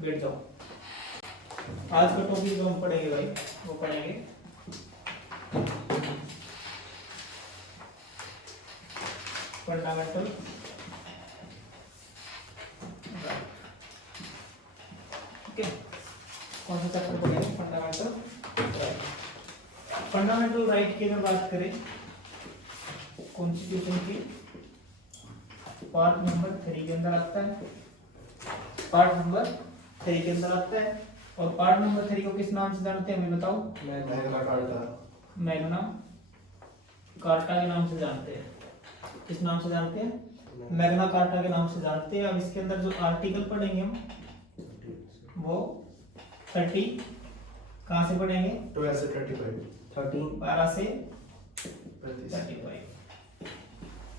बैठ जाओ। आज का टॉपिक जो हम पढ़ेंगे भाई वो पढ़ेंगे फंडामेंटल राइट। ठीक है, कौन सा चैप्टर पढ़ेंगे? Fundamental right. फंडामेंटल राइट की अगर बात करें कॉन्स्टिट्यूशन की पार्ट नंबर 3 के अंदर आता है, पार्ट नंबर 3 के अंदर आता है। और पार्ट नंबर 3 को किस नाम से जानते हैं हमें बताओ? मैग्ना कार्टा के नाम से जानते हैं। किस नाम से जानते हैं? मैग्ना कार्टा के नाम से जानते हैं। अब इसके अंदर जो आर्टिकल पढ़ेंगे हम वो 30 कहाँ से पढ़ेंगे? 12 से 35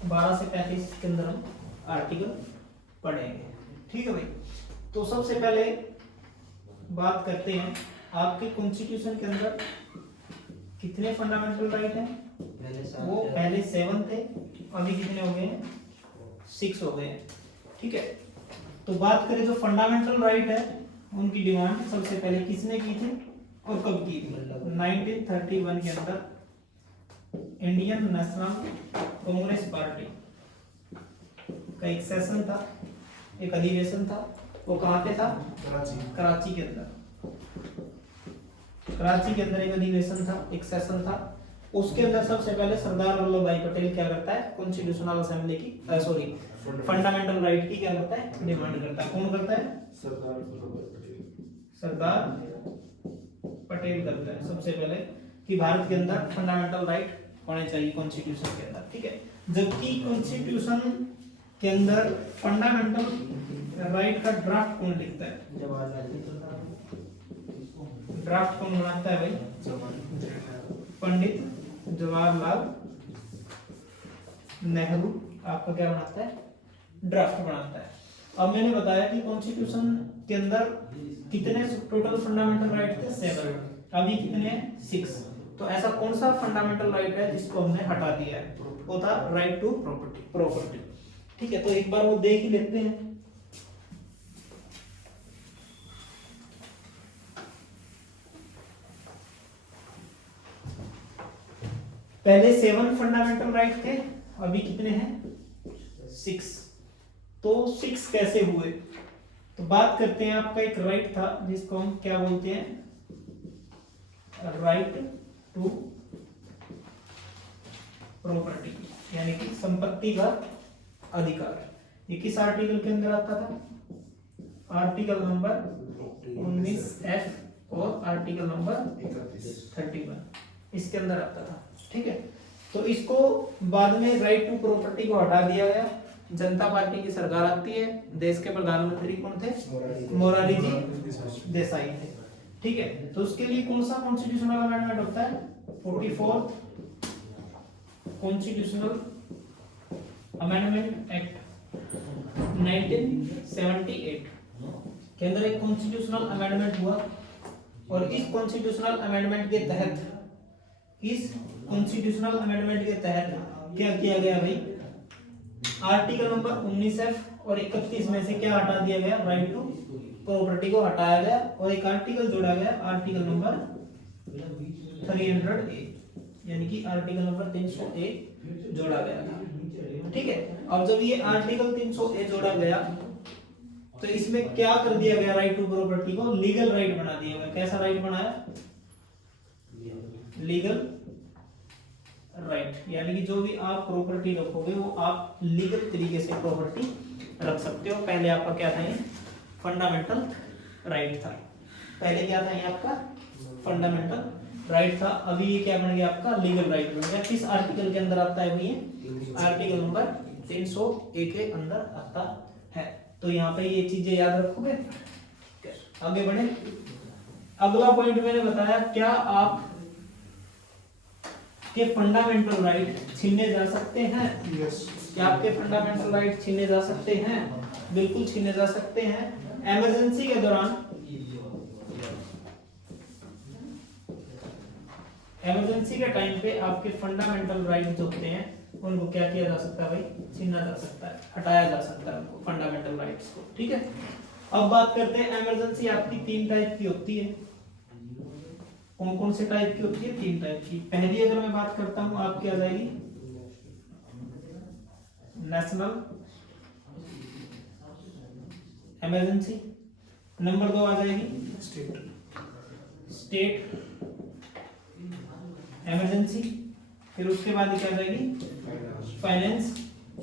12 से 35 के अंदर हम आर्टिकल पढ़ेंगे। ठीक है भाई, तो सबसे पहले बात करते हैं आपके कॉन्स्टिट्यूशन के अंदर कितने फंडामेंटल राइट हैं? वो पहले 7 थे, अभी कितने हो गए हैं? 6 हो गए हैं। ठीक है, तो बात करें जो फंडामेंटल राइट है उनकी डिमांड सबसे पहले किसने की थी और कब की थी? 1931 के अंदर इंडियन नेशनल कांग्रेस पार्टी का एक सेशन था, एक अधिवेशन था। वो कहाँ पे था? कराची के अंदर। कराची के अंदर एक अधिवेशन था, एक सेशन था। उसके अंदर सबसे पहले सरदार वल्लभ भाई पटेल क्या करता है? कॉन्स्टिट्यूशनल असेंबली की फंडामेंटल राइट की क्या करता है? डिमांड करता है। कौन करता है? सरदार पटेल करता है सबसे पहले कि भारत के अंदर फंडामेंटल राइट होने चाहिए कॉन्स्टिट्यूशन के अंदर। ठीक है, जबकि कॉन्स्टिट्यूशन के अंदर फंडामेंटल राइट का ड्राफ्ट कौन लिखता है? ड्राफ्ट कौन बनाता है भाई? पंडित जवाहरलाल नेहरू आपका क्या बनाता है? ड्राफ्ट बनाता है। अब मैंने बताया कि कॉन्स्टिट्यूशन के अंदर कितने टोटल फंडामेंटल राइट थे? 7। अभी कितने हैं? 6। तो ऐसा कौन सा फंडामेंटल राइट है जिसको हमने हटा दिया है? वो था राइट टू प्रॉपर्टी। ठीक है, तो एक बार वो देख ही लेते हैं। पहले 7 फंडामेंटल राइट थे, अभी कितने हैं? 6। तो 6 कैसे हुए? तो बात करते हैं, आपका एक राइट था जिसको हम क्या बोलते हैं? राइट टू प्रॉपर्टी, यानी कि संपत्ति का अधिकार। ये किस आर्टिकल के अंदर आता था? आर्टिकल नंबर 19F और आर्टिकल नंबर 31 इसके अंदर आता था। ठीक है, तो इसको बाद में राइट टू प्रॉपर्टी को हटा दिया गया। जनता पार्टी की सरकार आती है, देश के प्रधानमंत्री कौन थे? मोरारजी जी देसाई थे। ठीक है, तो उसके लिए कौन सा कॉन्स्टिट्यूशनल अमेंडमेंट होता है? 44th कॉन्स्टिट्यूशनल अमेंडमेंट एक्ट 1978 के अंदर एक कॉन्स्टिट्यूशनल अमेंडमेंट हुआ। और इस कॉन्स्टिट्यूशनल अमेंडमेंट के तहत क्या किया गया भाई? आर्टिकल नंबर 19F और 31 में से क्या हटा दिया गया? राइट टू प्रॉपर्टी को हटाया गया और एक आर्टिकल जोड़ा गया, आर्टिकल नंबर 300A, यानी कि आर्टिकल नंबर 300A जोड़ा गया था। ठीक है, अब जब ये आर्टिकल 300A जोड़ा गया तो इसमें क्या कर दिया गया? राइट टू प्रॉपर्टी को लीगल राइट बना दिया गया। कैसा राइट बनाया? लीगल राइट, यानी कि जो भी आप प्रॉपर्टी रखोगे वो आप लीगल तरीके से प्रॉपर्टी रख सकते हो। पहले आपका क्या था? ये फंडामेंटल राइट था। पहले क्या था? ये आपका फंडामेंटल राइट था। अभी ये क्या बन गया? आपका लीगल राइट बन गया। किस आर्टिकल के अंदर आता है भाई? ये आर्टिकल नंबर 301 के अंदर आता है। तो यहाँ पे ये चीजें याद रखोगे। आगे बढ़े, अगला पॉइंट मैंने बताया, क्या आप के फंडामेंटल राइट छीने जा सकते हैं? क्या आपके फंडामेंटल राइट छीने जा सकते हैं? बिल्कुल छीने जा सकते हैं। इमरजेंसी के दौरान, इमरजेंसी के टाइम पे आपके फंडामेंटल राइट जो होते हैं उनको क्या किया जा सकता है भाई? छीना जा सकता है, हटाया जा सकता है उनको, फंडामेंटल राइट्स को। ठीक है, अब बात करते हैं इमरजेंसी आपकी 3 टाइप की होती है। कौन कौन से टाइप की होती है? 3 टाइप की। पहली अगर मैं बात करता हूं आपकी आ जाएगी नेशनल इमरजेंसी। नंबर 2 आ जाएगी स्टेट इमरजेंसी। फिर उसके बाद क्या आ जाएगी? Finance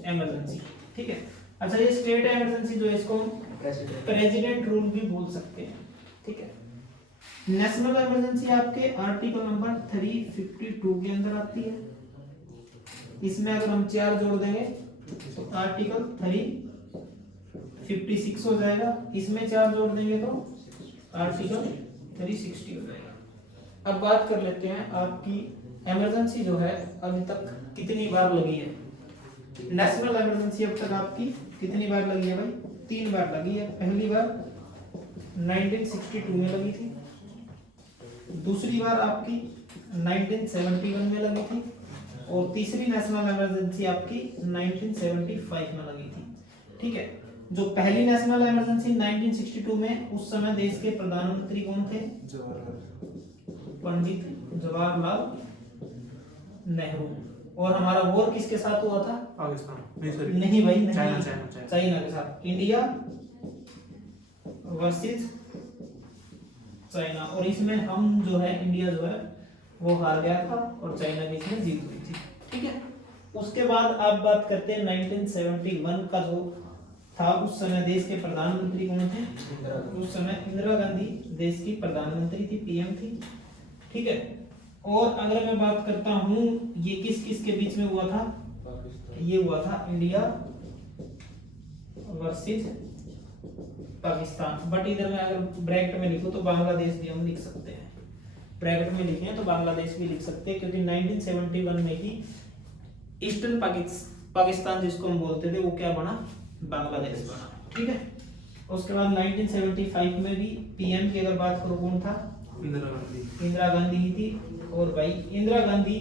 emergency. ठीक है। अच्छा, ये स्टेट इमरजेंसी जो है इसको प्रेसिडेंट रूल भी बोल सकते हैं। ठीक है। नेशनल इमरजेंसी आपके आर्टिकल नंबर 352 के अंदर आती है। इसमें अगर हम 4 जोड़ देंगे तो आर्टिकल 356 हो जाएगा। इसमें 4 जोड़ देंगे तो आर्टिकल 360 हो जाएगा। अब बात कर लेते हैं आपकी इमरजेंसी जो है अभी तक कितनी बार लगी है। नेशनल इमरजेंसी अब तक आपकी कितनी बार लगी है भाई? 3 बार लगी है। पहली बार 1962 में लगी थी, दूसरी बार आपकी 1971 में लगी थी, और तीसरी नेशनल इमरजेंसी आपकी 1975 में लगी थी। ठीक है। जो पहली नेशनल इमरजेंसी 1962 में, उस समय देश के प्रधानमंत्री कौन थे? पंडित जवाहरलाल नेहरू। और हमारा वॉर किसके साथ हुआ था? पाकिस्तान नहीं भाई, नहीं, चाइना के साथ। India versus China. और इसमें हम जो है, इंडिया जो है वो हार गया था और चाइना की इसमें जीत हुई थी। ठीक है। उसके बाद आप बात करते हैं 1971 का जो था, उस समय देश के प्रधानमंत्री कौन थे? उस समय इंदिरा गांधी देश की प्रधानमंत्री थी, पीएम थी। ठीक है। और अगर मैं बात करता हूं ये किस किस के बीच में हुआ था? ये हुआ था इंडिया वर्सेस पाकिस्तान। बट इधर मैं अगर ब्रैकेट में लिखूं तो बांग्लादेश भी हम लिख सकते हैं। ब्रैकेट में लिखे तो बांग्लादेश भी लिख सकते हैं, क्योंकि 1971 में ही ईस्टर्न पाकिस्तान जिसको हम बोलते थे वो क्या बना? बांग्लादेश बना। ठीक है। उसके बाद 1975 में भी पीएम की अगर बात करो कौन था? इंदिरा गांधी ही थी। और भाई इंदिरा गांधी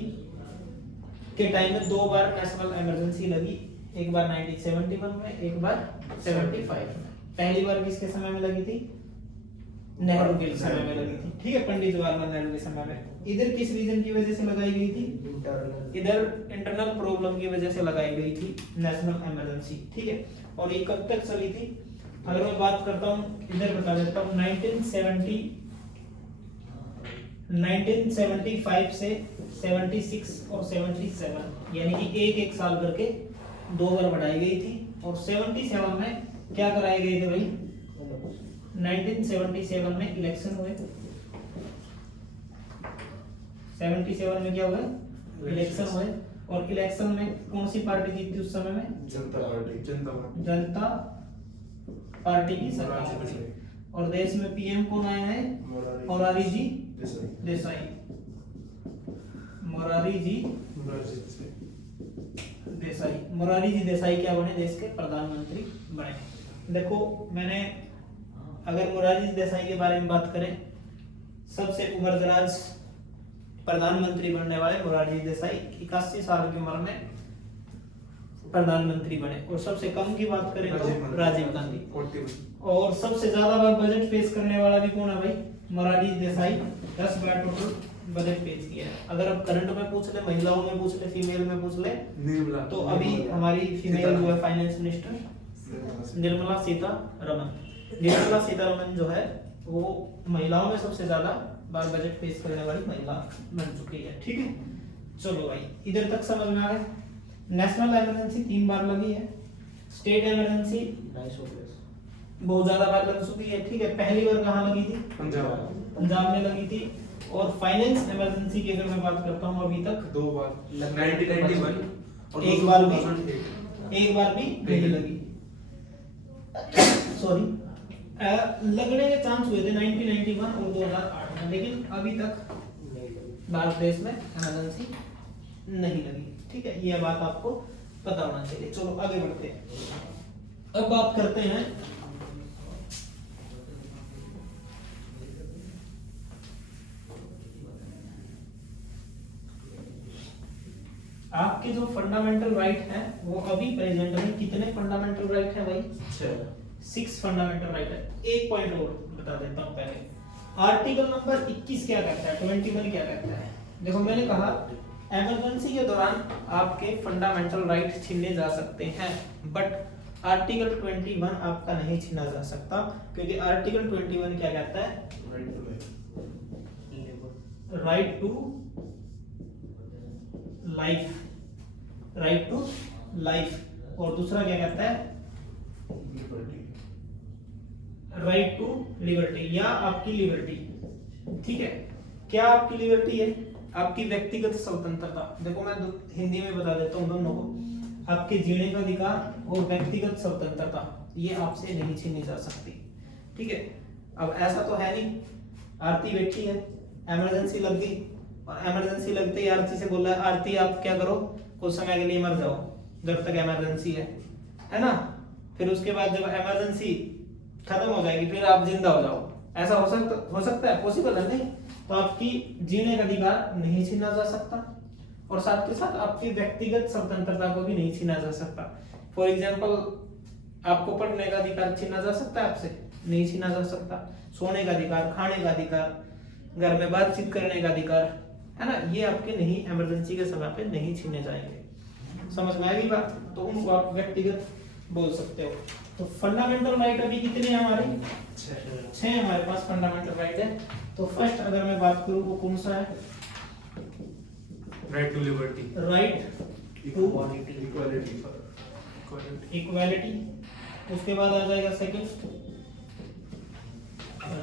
के टाइम में 2 बार नेशनल इमरजेंसी लगी, एक बार 1971 में, एक बार 75 में। पहली बार किसके समय में लगी थी? नेहरू के समय में लगी थी। ठीक है, पंडित जवाहरलाल नेहरू के समय में। इधर किस रीजन की वजह से लगाई गई थी? इधर इंटरनल प्रॉब्लम की वजह से लगाई गई थी नेशनल इमरजेंसी। ठीक है। और ये कब तक चली थी? अगर मैं बात करता हूँ, इधर बता देता हूँ, 1975 से 76 और 77, यानी कि एक साल करके 2 बार बढ़ाई गई थी। और 77 में क्या कराए गए थे भाई? 1977 में इलेक्शन हुए। 77 में क्या हुआ? इलेक्शन हुए। और इलेक्शन में कौन सी पार्टी जीती उस समय में? जनता पार्टी की सरकार थी। और देश में पीएम कौन आए हैं? मोरारी जी देसाई। मोरारी जी देसाई क्या बने? देश के प्रधानमंत्री बने। देखो, मैंने अगर मोरारजी देसाई के बारे में बात करें, सबसे उम्रदराज प्रधानमंत्री बनने वाले मोरारजी देसाई 81 साल की उम्र में प्रधानमंत्री बने। और सबसे कम की बात करें तो राजीव गांधी। और सबसे ज्यादा बार बजट पेश करने वाला भी कौन है भाई? मोरारजी देसाई। 10 बार टोटल बजट पेश किया है। अगर अब करंट में पूछ ले, महिलाओं में पूछ ले, फीमेल में पूछ ले, तो अभी हमारी फीमेल जो है फाइनेंस मिनिस्टर निर्मला सीतारमण। निर्मला सीतारमण जो है वो महिलाओं में सबसे ज्यादा बार बजट पेश करने वाली महिला बन चुकी है। ठीक है। चलो भाई, इधर तक समझ में आ गया। नेशनल इमरजेंसी 3 बार लगी है। स्टेट इमरजेंसी बहुत ज्यादा बार लग चुकी है। ठीक है। पहली बार कहाँ लगी थी? पंजाब में लगी थी। और फाइनेंस इमरजेंसी की अगर मैं बात करता हूँ, अभी तक 2 बार 1991 और एक बार भी नहीं लगी। सॉरी, लगने के चांस हुए थे 1991 और 2008 में, लेकिन अभी तक भारत देश में इमरजेंसी नहीं लगी। ठीक है, यह बात आपको पता होना चाहिए। चलो आगे बढ़ते हैं। अब बात करते हैं आपके जो फंडामेंटल राइट है वो अभी प्रेजेंट में कितने फंडामेंटल राइट है भाई? 6 फंडामेंटल राइट है। एक पॉइंट और बता देता हूँ पहले, आर्टिकल नंबर 21 क्या कहता है, 21 क्या कहता है। देखो मैंने कहा इमरजेंसी के दौरान आपके फंडामेंटल राइट छीने जा सकते हैं, बट आर्टिकल 21 आपका नहीं छीना जा सकता, क्योंकि आर्टिकल 21 क्या कहता है, right to life, right to life, और दूसरा क्या कहता है, राइट टू लिबर्टी या आपकी लिबर्टी। ठीक है, क्या आपकी लिबर्टी है, आपकी व्यक्तिगत स्वतंत्रता। देखो मैं हिंदी में बता देता हूँ दोनों को, आपके जीने का अधिकार और व्यक्तिगत स्वतंत्रता ये आपसे नहीं छीनी जा सकती। ठीक है, अब ऐसा तो है नहीं, आरती बैठी है, इमरजेंसी लग गई, और इमरजेंसी लगते ही आरती से बोला है आरती आप क्या करो, कुछ समय के लिए मर जाओ जब तक इमरजेंसी है ना, फिर उसके बाद जब इमरजेंसी खत्म हो जाएगी फिर आप जिंदा हो जाओ, ऐसा हो सकता है, पॉसिबल है नहीं। तो आपकी जीने का अधिकार नहीं छीना जा सकता, और साथ के साथ आपकी व्यक्तिगत स्वतंत्रता को भी नहीं छीना जा सकता। फॉर एग्जांपल आपको पढ़ने का अधिकार छीना जा सकता है, आपसे नहीं छीना जा सकता। सोने का अधिकार, खाने का अधिकार, घर में बातचीत करने का अधिकार, है ना, ये आपके नहीं, इमरजेंसी के समय पे नहीं छीने जाएंगे। समझ में आएगी बात, तो उनको आप व्यक्तिगत बोल सकते हो। तो फंडामेंटल राइट अभी कितने हैं हमारे, 6 हमारे पास फंडामेंटल राइट है। तो फर्स्ट अगर मैं बात करूं वो कौन सा है, right to liberty, right to equality, equality. उसके बाद आ जाएगा सेकंड,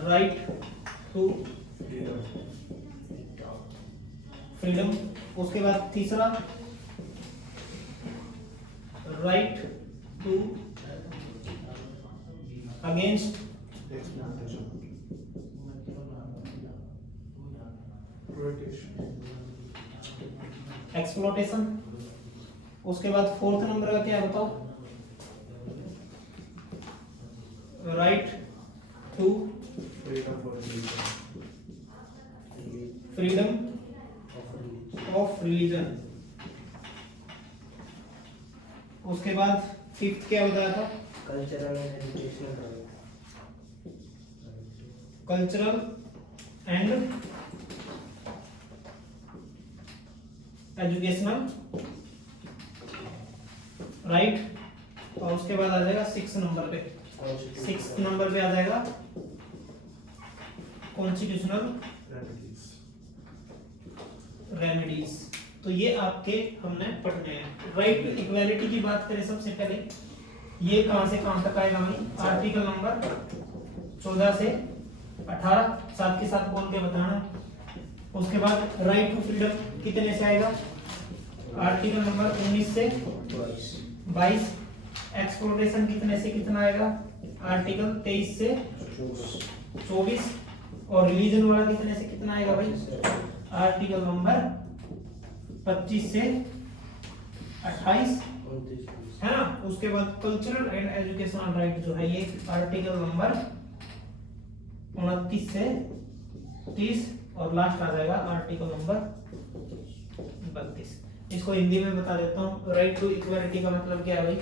राइट टू फ्रीडम। उसके बाद तीसरा, राइट टू अगेंस्ट एक्सप्लॉटेशन। उसके बाद फोर्थ नंबर का क्या है बताओ, right to freedom of religion. उसके बाद फिफ्थ क्या बताया था, cultural and educational right, cultural and educational right. और उसके बाद आ जाएगा 6 नंबर पे, 6 नंबर पे आ जाएगा कॉन्स्टिट्यूशनल रेमेडीज। तो ये आपके हमने पढ़ने हैं। राइट टू इक्वालिटी की बात करें सबसे पहले, ये कहां से कहां तक आएगा हमें, आर्टिकल नंबर 14 से 18, साथ के साथ बोल के बताना। उसके बाद राइट टू फ्रीडम कितने से आएगा, आर्टिकल नंबर 19 से 22। एक्सप्लोरेशन कितने से कितना आएगा, आर्टिकल 23 से 24। और रिलीजन वाला कितने से कितना आएगा भाई, आर्टिकल नंबर 25 से 28, है ना। उसके बाद कल्चरल एंड एजुकेशनल राइट जो है ये आर्टिकल नंबर 29 से 30, और लास्ट आ जाएगा आर्टिकल नंबर 32। इसको हिंदी में बता देता हूँ। राइट टू इक्वालिटी का मतलब क्या है भाई,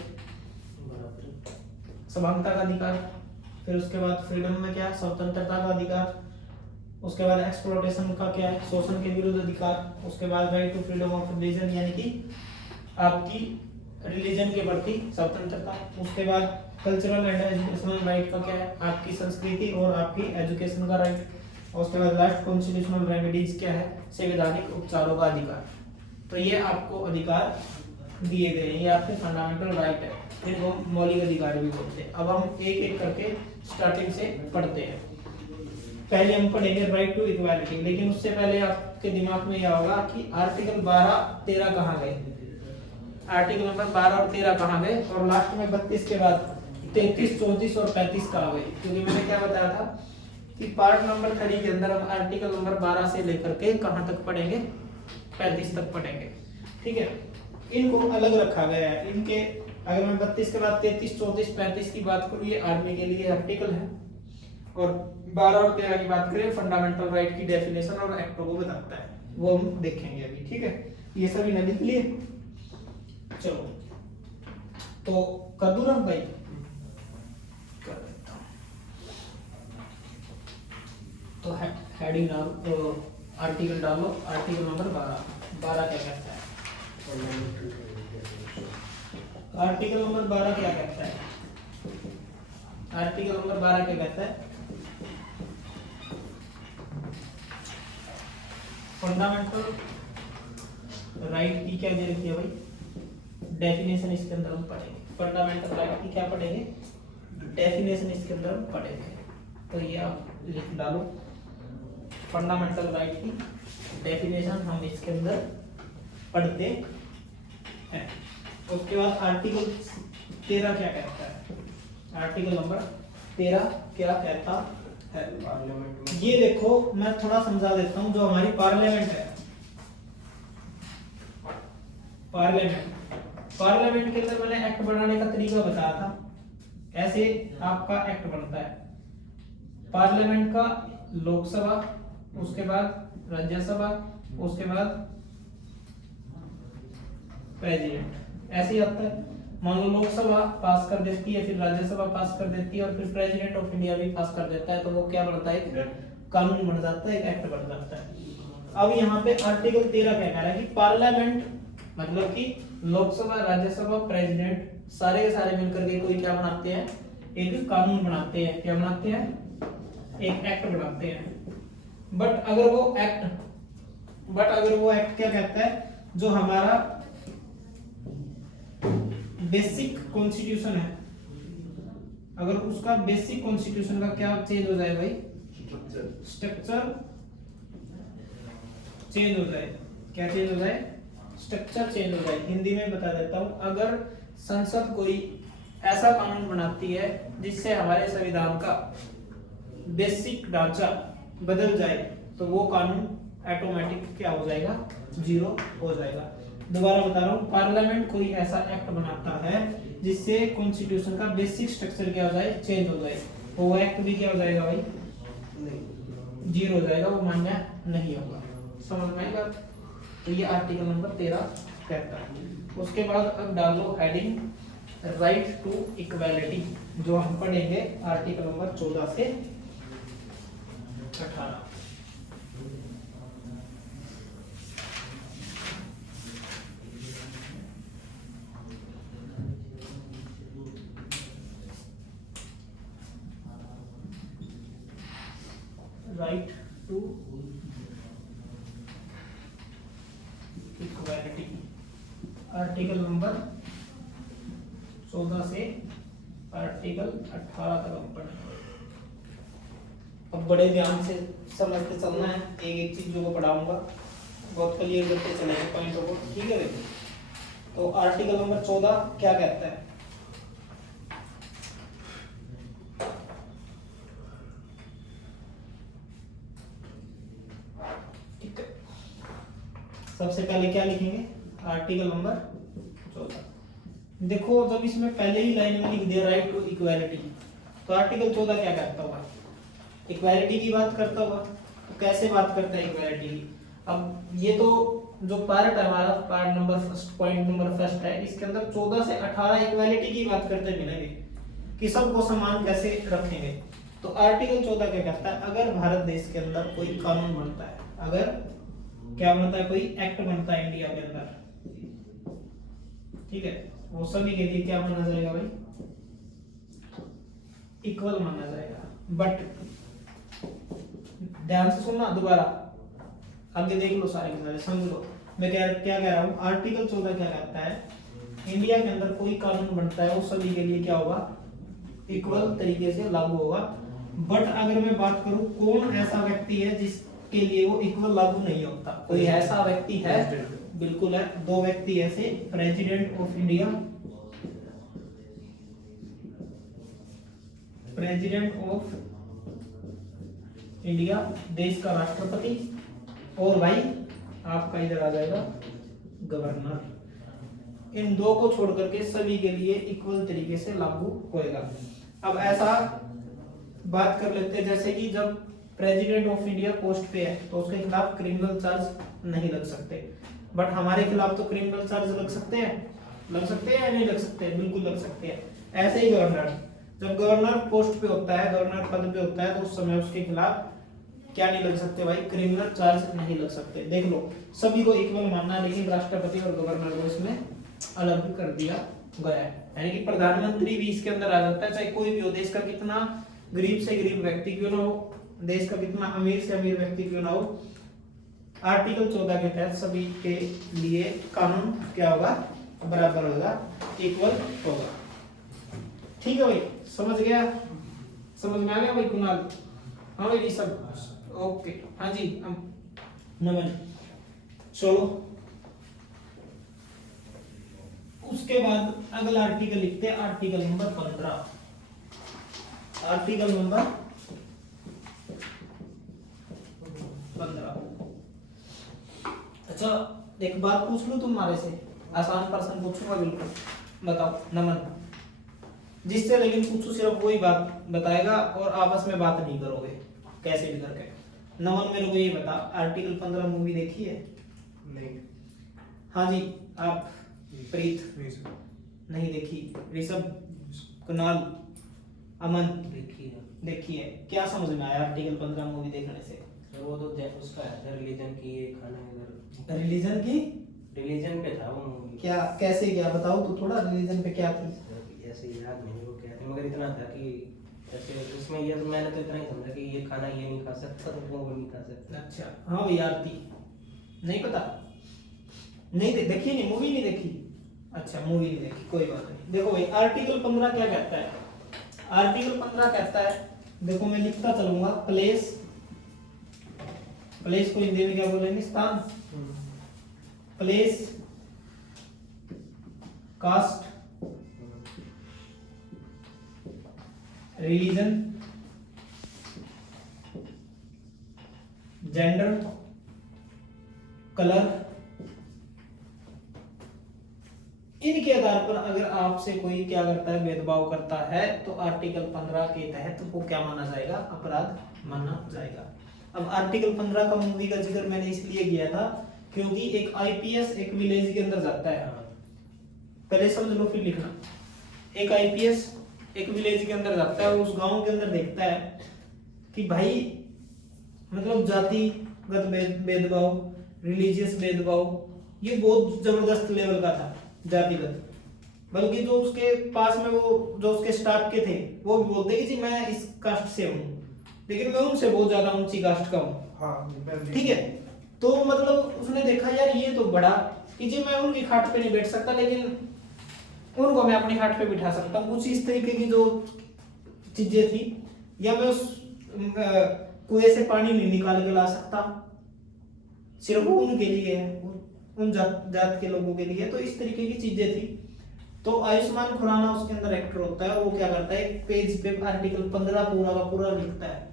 समानता का अधिकार। फिर उसके बाद फ्रीडम में क्या है, स्वतंत्रता का अधिकार। उसके बाद एक्सप्लॉटेशन का क्या है, शोषण के विरुद्ध अधिकार। उसके बाद right to freedom of religion यानी कि आपकी रिलीजन के प्रति स्वतंत्रता। उसके बाद कल्चरल एंड एजुकेशनल राइट का क्या है, आपकी संस्कृति और आपकी एजुकेशन का राइट। और उसके बाद लास्ट कॉन्स्टिट्यूशनल रेमेडीज क्या है, संवैधानिक उपचारों का अधिकार। तो ये आपको अधिकार दिए गए हैं, ये आपके फंडामेंटल राइट है, इनको मौलिक अधिकार भी बोलते हैं। अब हम एक एक करके स्टार्टिंग से पढ़ते हैं। पहले हम पढ़ेंगे राइट टू इक्वालिटी, लेकिन उससे पहले आपके दिमाग में यह होगा कि आर्टिकल 12, 13 कहाँ गए, आर्टिकल नंबर 12 और 13 कहाँ गए, और लास्ट में 32 के बाद 33, 34 और 35 कहाँ गए। क्योंकि मैंने क्या बताया था कि पार्ट नंबर 3 के अंदर हम आर्टिकल नंबर 12 से लेकर के कहाँ तक पढ़ेंगे, 35 तक पढ़ेंगे। ठीक है, इनको अलग रखा गया है। इनके अगर मैं 32 के बाद 33, 34, 35 की बात करूँ, ये आर्मी के लिए आर्टिकल है, और 12 और 13 की बात करें फंडामेंटल राइट की डेफिनेशन और एक्टों को बताता है, वो हम देखेंगे अभी। ठीक है, ये सभी ने लिख लिए। चलो तो कद्दूराम भाई तो हेडिंग डालो, आर्टिकल डालो, आर्टिकल नंबर 12। 12 क्या कहता है? आर्टिकल नंबर 12 क्या कहता है? आर्टिकल नंबर 12 क्या कहता है? फंडामेंटल राइट की क्या दे रखी है भाई? डेफिनेशन इसके अंदर हम पढ़ेंगे। फंडामेंटल राइट की क्या पढ़ेंगे? डेफिनेशन इसके अंदर हम पढ़ेंगे। तो ये आप लिख डालो, फंडामेंटल राइट की डेफिनेशन हम इसके अंदर पढ़ते हैं। उसके बाद आर्टिकल 13 क्या कहता है? आर्टिकल नंबर 13 क्या कहता है? ये देखो, मैं थोड़ा समझा देता हूं। जो हमारी पार्लियामेंट है, पार्लियामेंट के अंदर मैंने एक्ट बनाने का तरीका बताया था। ऐसे आपका एक्ट बनता है। पार्लियामेंट का लोकसभा, उसके बाद राज्यसभा, उसके बाद प्रेसिडेंट, ऐसे ही आता है। मान लो लोकसभा पास कर देती है, फिर राज्यसभा पास कर देती है, और फिर प्रेसिडेंट ऑफ इंडिया भी पास कर देता है, तो वो क्या बनता है? कानून बन जाता है, एक एक्ट बन जाता है। अब यहाँ पे आर्टिकल 13 क्या कह रहा है कि पार्लियामेंट मतलब कि लोकसभा, राज्यसभा, प्रेसिडेंट सारे के सारे मिलकर के कोई क्या बनाते हैं? एक कानून बनाते हैं। क्या बनाते हैं? एक एक्ट बनाते हैं। बट अगर वो एक्ट क्या कहता है? जो हमारा बेसिक कॉन्स्टिट्यूशन है, अगर उसका बेसिक कॉन्स्टिट्यूशन का क्या चेंज हो जाए भाई? स्ट्रक्चर चेंज हो जाए। क्या चेंज हो जाए? स्ट्रक्चर चेंज हो जाए। हिंदी में बता देता हूं, अगर संसद कोई ऐसा कानून बनाती है जिससे हमारे संविधान का बेसिक ढांचा बदल जाए, तो वो कानून ऑटोमेटिक क्या हो जाएगा? जीरो हो जाएगा। दोबारा बता रहा हूँ, पार्लियामेंट कोई ऐसा एक्ट बनाता है जिससे कॉन्स्टिट्यूशन का बेसिक स्ट्रक्चर क्या हो जाए? चेंज हो जाए, तो वो एक्ट भी क्या हो जाएगा भाई? जीरो हो जाएगा, वो मान्य नहीं होगा। समझ में आई बात? तो ये आर्टिकल नंबर 13 कहता है। उसके बाद अब डालो हेडिंग राइट टू इक्वालिटी, जो हम पढ़ेंगे आर्टिकल नंबर 14 से 18। Right to equality, article number 14 से आर्टिकल 18 तक हम पढ़ेंगे। अब बड़े ध्यान से समझते चलना है, एक एक चीजों को पढ़ाऊंगा, बहुत क्लियर करते चलेंगे पॉइंटों को, ठीक है भाई? तो आर्टिकल नंबर 14 क्या कहता है? सबसे पहले क्या लिखेंगे? Article number 14। देखो, जब इसमें पहले ही लाइन में लिख दिया राइट टू इक्वालिटी, तो आर्टिकल 14 क्या करता होगा? इक्वालिटी की बात करता होगा। तो कैसे बात करता है इक्वालिटी की? अब ये तो जो पार्ट है हमारा, part number first, point number first है, इसके अंदर 14 से 18 इक्वालिटी की बात करते मिलेंगे कि सबको समान कैसे रखेंगे। तो आर्टिकल 14 क्या कहता है? अगर भारत देश के अंदर कोई कानून बनता है, अगर क्या बनता है? कोई एक्ट बनता है इंडिया के अंदर, ठीक है, वो सभी के लिए क्या माना जाएगा भाई? इक्वल माना जाएगा। बट ध्यान से सुनना, दोबारा आगे देख लो, सारे के सारे समझ लो मैं क्या कह रहा हूं। आर्टिकल 14 क्या कहता है? इंडिया के अंदर कोई कानून बनता है वो सभी के लिए क्या होगा? इक्वल तरीके से लागू होगा। बट अगर मैं बात करूं, कौन ऐसा व्यक्ति है जिसके लिए वो इक्वल लागू नहीं होता? कोई ऐसा व्यक्ति है? बिल्कुल है, दो व्यक्ति ऐसे, president of India, president of India देश का राष्ट्रपति, और भाई आपका इधर आ जाएगा गवर्नर। इन दो को छोड़ करके सभी के लिए इक्वल तरीके से लागू होएगा। अब ऐसा बात कर लेते हैं, जैसे कि जब प्रेसिडेंट ऑफ इंडिया पोस्ट पे है तो उसके खिलाफ क्रिमिनल चार्ज नहीं लग सकते, बट हमारे खिलाफ तो क्रिमिनल चार्ज लग सकते हैं। लग सकते हैं या नहीं लग सकते? बिल्कुल लग सकते हैं। ऐसे ही गवर्नर, जब गवर्नर पोस्ट पे होता है, गवर्नर पद पे होता है, तो उस समय उसके खिलाफ क्या नहीं लग सकते भाई, क्रिमिनल चार्ज नहीं लग सकते। देख लो, सभी को इक्वल मानना है, लेकिन राष्ट्रपति और गवर्नर को इसमें अलग कर दिया गया है। यानी कि प्रधानमंत्री भी इसके अंदर आ जाता है, चाहे कोई भी हो, देश का कितना गरीब से गरीब व्यक्ति क्यों ना हो, देश का कितना अमीर से अमीर व्यक्ति क्यों ना हो, आर्टिकल 14 के तहत सभी के लिए कानून क्या होगा, बराबर होगा, इक्वल होगा। ठीक है भाई, समझ गया, समझ में आ गया भाई कुणाल? हाँ भाई सब ओके। हाँ जी नमन, चलो उसके बाद अगला आर्टिकल लिखते हैं, आर्टिकल नंबर 15। Article number 15। अच्छा एक बात पूछ लूं तुम्हारे से, आसान प्रश्न पूछूंगा बिल्कुल, बताओ नमन, जिससे लेकिन पूछू सिर्फ वही बात बताएगा और आपस में बात नहीं करोगे कैसे भी करके। नमन मेरे को ये बता, आर्टिकल 15 मूवी देखी है? नहीं। हाँ जी, आप प्रीत नहीं सर। नहीं देखी, ऋषभ, कुणाल, अमन देखी है। देखी है। क्या समझ में आया आर्टिकल 15 मूवी देखने से? सर वो तो उसका है रिलीजन की, ये खाना इधर रिलीजन की रिलीजन पे था वो मूवी। क्या, कैसे क्या बताओ तो थोड़ा, रिलीजन पे क्या थी? ऐसे याद नहीं वो क्या था, मगर इतना था कि ऐसे उसमें ये मैंने तो इतना ही समझा कि ये खाना ये नहीं खा सकता तो वो नहीं खा सकता। अच्छा हाँ भाई, आरती नहीं पता, नहीं देखी, नहीं मूवी नहीं देखी। अच्छा मूवी नहीं देखी, कोई बात नहीं। देखो भाई आर्टिकल 15 क्या कहता है, आर्टिकल 15 कहता है, देखो मैं लिखता चलूंगा, प्लेस, प्लेस को हिंदी में क्या बोलेंगे, स्थान, place, caste, religion, gender, colour, इनके आधार पर अगर आपसे कोई क्या करता है, भेदभाव करता है, तो आर्टिकल 15 के तहत वो क्या माना जाएगा, अपराध माना जाएगा। अब आर्टिकल 15 का मूवी का जिक्र मैंने इसलिए किया था क्योंकि एक आईपीएस एक विलेज के अंदर जाता है, पहले समझ लो फिर लिखना। एक आईपीएस एक विलेज के अंदर जाता है, उस गांव के अंदर देखता है कि भाई मतलब जातिगत भेदभाव, रिलीजियस भेदभाव, ये बहुत जबरदस्त लेवल का था, जातिगत। बल्कि जो उसके पास में वो जो उसके स्टाफ के थे वो भी बोलते कि जी मैं इस कास्ट से हूँ, लेकिन मैं उनसे बहुत ज्यादा ऊंची कास्ट का हूँ। हाँ ठीक है, तो मतलब उसने देखा यार ये तो बड़ा कि जी मैं उनकी खाट पे नहीं बैठ सकता, लेकिन उनको मैं अपनी खाट पे बिठा सकता हूँ। कुछ इस तरीके की जो चीजें थी, या मैं उस कुएं से पानी नहीं निकाल के ला सकता, सिर्फ वो उनके लिए है, उन जात के लोगों के लिए। तो इस तरीके की चीजें थी। तो आयुष्मान खुराना उसके अंदर एक्टर होता है, वो क्या करता है, एक पेज पे आर्टिकल 15 पूरा का पूरा लिखता है।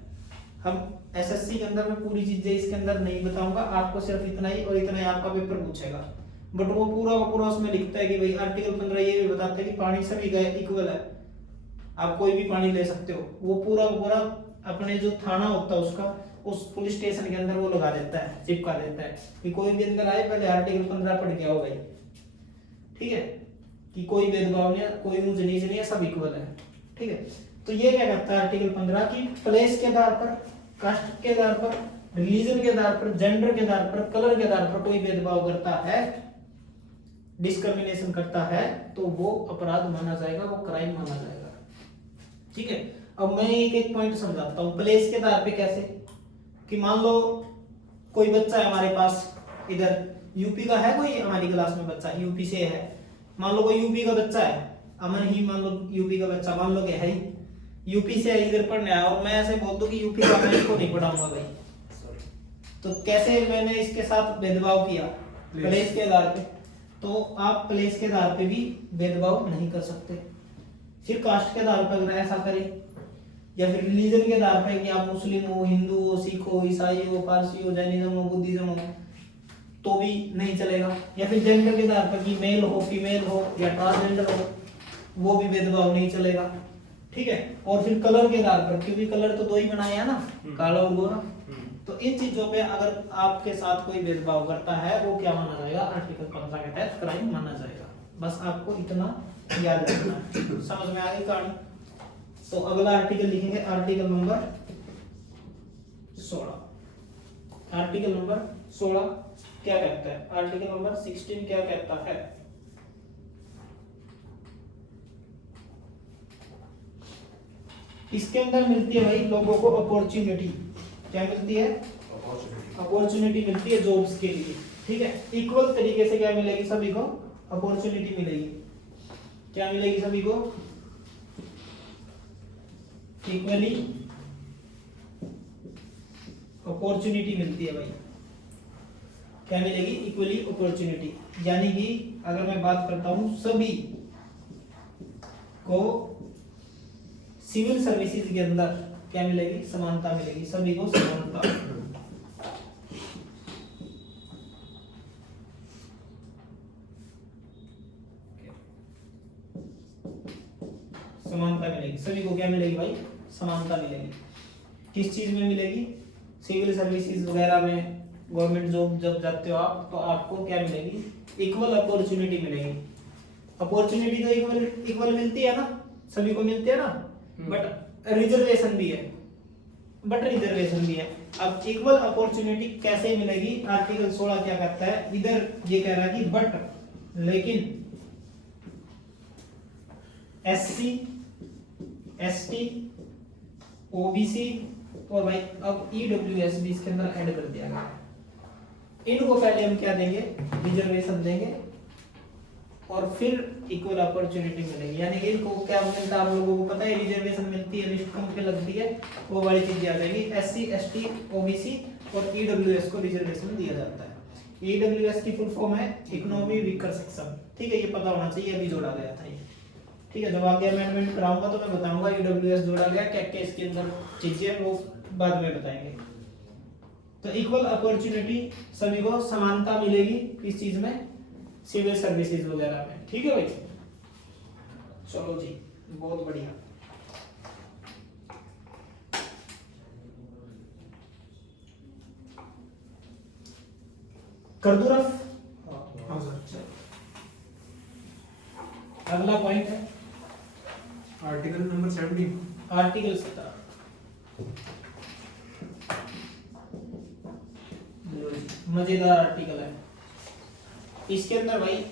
हम एसएससी के अंदर में पूरी चीजें इसके अंदर नहीं बताऊंगा, आपको सिर्फ इतना ही और इतना ही आपका पेपर पूछेगा, बट वो पूरा का पूरा उसमें लिखता है कि भाई आर्टिकल 15 ये भी बताता है कि पानी सभी का इक्वल है, आप कोई भी पानी ले सकते हो। वो पूरा का पूरा अपने जो थाना होता है उसका, उस पुलिस स्टेशन के अंदर वो लगा देता है, चिपका देता है कि कोई भी अंदर आए पहले आर्टिकल 15 पढ़ के आओ भाई। ठीक है, कि कोई भेदभाव नहीं है, कोई ऊंच नीच नहीं है, सब इक्वल है। ठीक है, तो ये क्या करता है आर्टिकल 15 की प्लेस के आधार पर, कास्ट के आधार पर, रिलीजन के आधार पर, जेंडर के आधार पर, कलर के आधार पर कोई भेदभाव करता है, डिस्क्रिमिनेशन करता है, तो वो अपराध माना जाएगा, वो क्राइम माना जाएगा। ठीक है, अब मैं एक एक पॉइंट समझाता हूँ। प्लेस के आधार पे कैसे, कि मान लो कोई बच्चा है हमारे पास, इधर यूपी का है कोई हमारी क्लास में बच्चा, यूपी से है, मान लो कोई यूपी का बच्चा है, अमन ही मान लो यूपी का बच्चा मान लो कि है ही, यूपी से इधर पढ़ने आया, और मैं ऐसे बोल दूं कि यूपी का मैं इसको नहीं पढ़ाऊंगा भाई, तो कैसे मैंने इसके साथ भेदभाव किया, प्लेस के आधार पे। तो आप प्लेस के आधार पे भी भेदभाव नहीं कर सकते। फिर कास्ट के आधार पर अगर ऐसा करें, या फिर रिलीजन के आधार पर कि आप मुस्लिम हो, हिंदू हो, सिख हो, ईसाई हो, पारसी हो, जैनिज्म हो, बुद्धिज्म हो, तो भी नहीं चलेगा। या फिर जेंडर के आधार पर कि मेल हो, फीमेल हो या ट्रांसजेंडर हो, वो भी भेदभाव नहीं चलेगा। ठीक है, और फिर कलर के आधार पर, क्योंकि कलर तो दो ही बनाए हैं ना, काला और गोरा, तो इन चीजों पे अगर आपके साथ कोई भेदभाव करता है, वो क्या माना जाएगा, आर्टिकल 15 के तहत क्राइम माना जाएगा। बस आपको इतना याद रखना है। समझ में आ गई कहानी? तो अगला आर्टिकल लिखेंगे, आर्टिकल नंबर 16। आर्टिकल नंबर 16 क्या कहता है, आर्टिकल नंबर 16 क्या कहता है? इसके अंदर मिलती है भाई लोगों को अपॉर्चुनिटी। क्या मिलती है? अपॉर्चुनिटी मिलती है जॉब्स के लिए, ठीक है। इक्वल तरीके से क्या मिलेगी सभी को? अपॉर्चुनिटी मिलेगी। क्या मिलेगी सभी को? इक्वली अपॉर्चुनिटी मिलती है भाई। क्या मिलेगी? Equally opportunity. यानी कि अगर मैं बात करता हूं सभी को सिविल सर्विसेज के अंदर क्या मिलेगी? समानता मिलेगी, सभी को समानता। समानता मिलेगी, सभी को क्या मिलेगी भाई? समानता मिलेगी। किस चीज में मिलेगी? सिविल सर्विसेज वगैरह में, गवर्नमेंट जॉब जब जाते हो आप तो आपको क्या मिलेगी? इक्वल अपॉर्चुनिटी मिलेगी। अपॉर्चुनिटी तो इक्वल मिलती है ना, सभी को मिलती है ना, बट रिजर्वेशन भी है, अब इक्वल अपॉर्चुनिटी कैसे मिलेगी? आर्टिकल 16 क्या कहता है? इधर ये कह रहा है कि बट लेकिन एससी, एसटी, ओबीसी और भाई अब ईडब्ल्यूएस भी इसके अंदर ऐड कर दिया गया है। इनको पहले हम क्या देंगे? रिजर्वेशन देंगे और फिर इक्वल अपॉर्चुनिटी मिलेगी। यानी कि इनको क्या मिलता है? आप लोगों को पता है रिजर्वेशन मिलती है, लिस्ट कम पे लगती है, वो वाली चीज आ जाएगी। एससी, एसटी, ओबीसी और ईडब्ल्यूएस को रिजर्वेशन दिया जाता है। ईडब्ल्यूएस की फुल फॉर्म है इकोनॉमी वीकर सेक्शन, ठीक है, ये पता होना चाहिए, अभी जोड़ा गया था ये, ठीक है। जब आगे अमेंडमेंट कराऊंगा तो मैं बताऊंगा ईडब्ल्यूएस जोड़ा गया, क्या क्या इसके अंदर चीजें वो बाद में बताएंगे। तो इक्वल अपॉर्चुनिटी, सभी को समानता मिलेगी इस चीज में, सिविल सर्विसेज वगैरह में, ठीक है भाई। चलो जी, बहुत बढ़िया। कर दूं रफ? हाँ सर। अगला पॉइंट है आर्टिकल नंबर 17। आर्टिकल 17। मजेदार आर्टिकल है। इसके अंदर भाई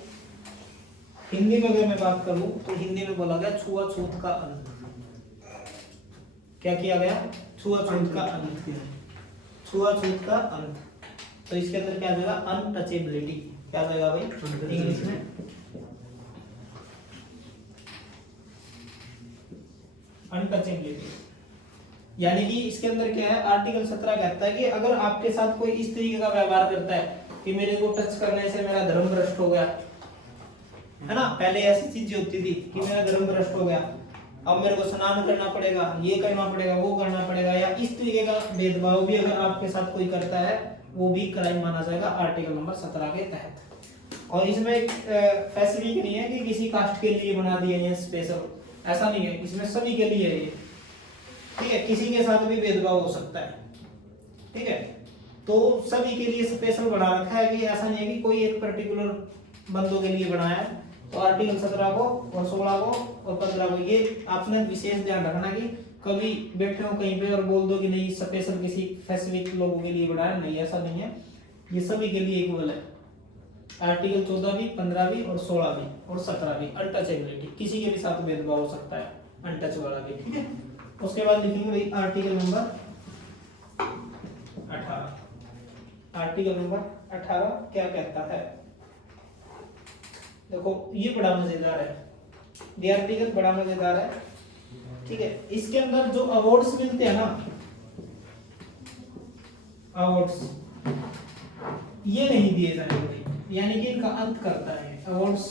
हिंदी में अगर मैं बात करूं तो हिंदी में बोला गया छुआछूत का अंत। क्या किया गया? छुआछूत का अंत, छुआछूत का अंत। तो इसके अंदर क्या आ जाएगा? अनटचेबिलिटी। क्या आ जाएगा भाई इंग्लिश में? अनटचेबिलिटी। यानी कि इसके अंदर क्या है? आर्टिकल 17 कहता है कि अगर आपके साथ कोई इस तरीके का व्यवहार करता है कि मेरे को टच करने से मेरा धर्म भ्रष्ट हो गया, है ना, पहले ऐसी चीजें होती थी कि मेरा धर्म भ्रष्ट हो गया, अब मेरे को स्नान करना पड़ेगा, ये करना पड़ेगा, वो करना पड़ेगा, या इस तरीके का भेदभाव भी अगर आपके साथ कोई करता है वो भी क्राइम माना जाएगा आर्टिकल नंबर 17 के तहत। और इसमें एक स्पेसिफिक नहीं है कि किसी कास्ट के लिए बना दिया है स्पेशल, ऐसा नहीं है, इसमें सभी के लिए है ये, ठीक है। किसी के साथ भी भेदभाव हो सकता है, ठीक है। तो सभी के लिए स्पेशल बना रखा है कि ऐसा नहीं है कि कोई एक पर्टिकुलर बंदों के लिए बनाया है। तो आर्टिकल 17 को और 16 को और 15 को ये आपने विशेष ध्यान रखना कि कभी बैठे हो कहीं पे और बोल दो कि नहीं स्पेशल किसी स्पेसिफिक लोगों के लिए बनाया, नहीं, ऐसा नहीं है, ये सभी के लिए इक्वल है। आर्टिकल 14 भी, 15 भी और 16 भी और 17 भी। अनटचेबिलिटी, किसी के भी साथ भेदभाव हो सकता है, अनटच वाला भी, ठीक है। उसके बाद लिखेंगे भाई आर्टिकल नंबर 18। आर्टिकल नंबर 18 क्या कहता है? देखो ये बड़ा मजेदार है, ये आर्टिकल बड़ा मजेदार है, ठीक है। इसके अंदर जो अवार्ड्स मिलते हैं ना, अवार्ड्स ये नहीं दिए जाएंगे, यानी कि इनका अंत करता है। अवार्ड्स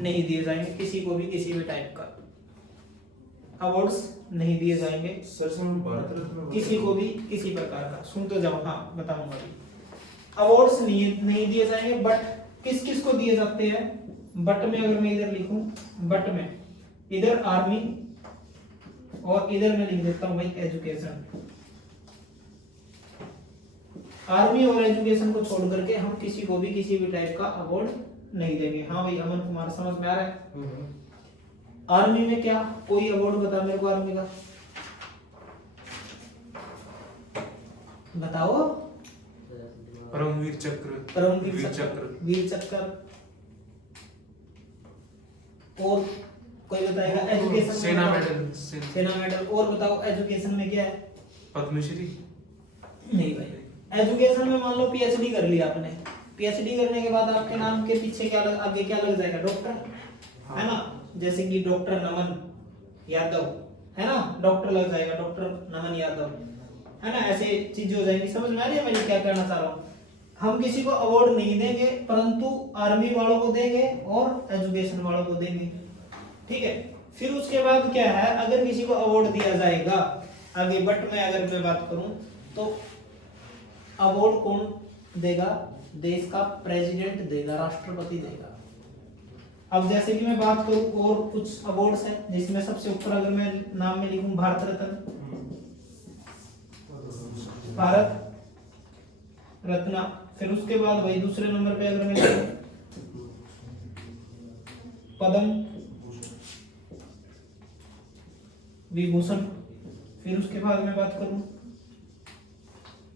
नहीं दिए जाएंगे किसी को भी, किसी भी टाइप का अवार्ड्स नहीं दिए जाएंगे सर सर भारत रत्न किसी को भी किसी प्रकार का। सुन तो जाओ, हाँ बताऊंगा अभी। अवार्ड्स नहीं दिए जाएंगे, बट किस किस को दिए जाते हैं? बट में अगर मैं इधर लिखूं, बट में इधर आर्मी और इधर मैं लिख देता हूं भाई एजुकेशन। आर्मी और एजुकेशन को छोड़ करके हम किसी को भी किसी भी टाइप का अवार्ड नहीं देंगे। हाँ भाई अमन कुमार, समझ में आ रहा है? आर्मी में क्या, कोई अवार्ड बता मेरे को आर्मी का, बताओ। परमवीर चक्र, परमवीर वीर चक्र, चक्र, वीर चक्र। और कोई बताएगा एजुकेशन में? सेना बताओ। मेडल, सेना मेडल। और बताओ एजुकेशन में क्या है? पद्मश्री। नहीं भाई, एजुकेशन में मान लो पीएचडी कर लिया आपने, पीएचडी करने के बाद आपके नाम के पीछे क्या आगे क्या लग जाएगा? डॉक्टर, है ना? जैसे कि डॉक्टर नमन यादव, है ना? डॉक्टर लग जाएगा, डॉक्टर नमन यादव, है ना? ऐसे चीजें हो जाएंगी। समझ में आ रही है मैं क्या कहना चाह रहा हूँ? हम किसी को अवार्ड नहीं देंगे, परंतु आर्मी वालों को देंगे और एजुकेशन वालों को देंगे, ठीक है? फिर उसके बाद क्या है, अगर किसी को अवार्ड दिया जाएगा आगे बट में अगर मैं बात करूं तो अवार्ड कौन देगा? देश का प्रेसिडेंट देगा, राष्ट्रपति देगा। अब जैसे कि मैं बात करूं और कुछ अवार्ड्स हैं, जिसमें सबसे ऊपर अगर मैं नाम में लिखूं भारत रत्न, भारत रत्न। फिर उसके बाद वही दूसरे नंबर पे अगर मैं लिखूं पद्म विभूषण। फिर उसके बाद मैं बात करूं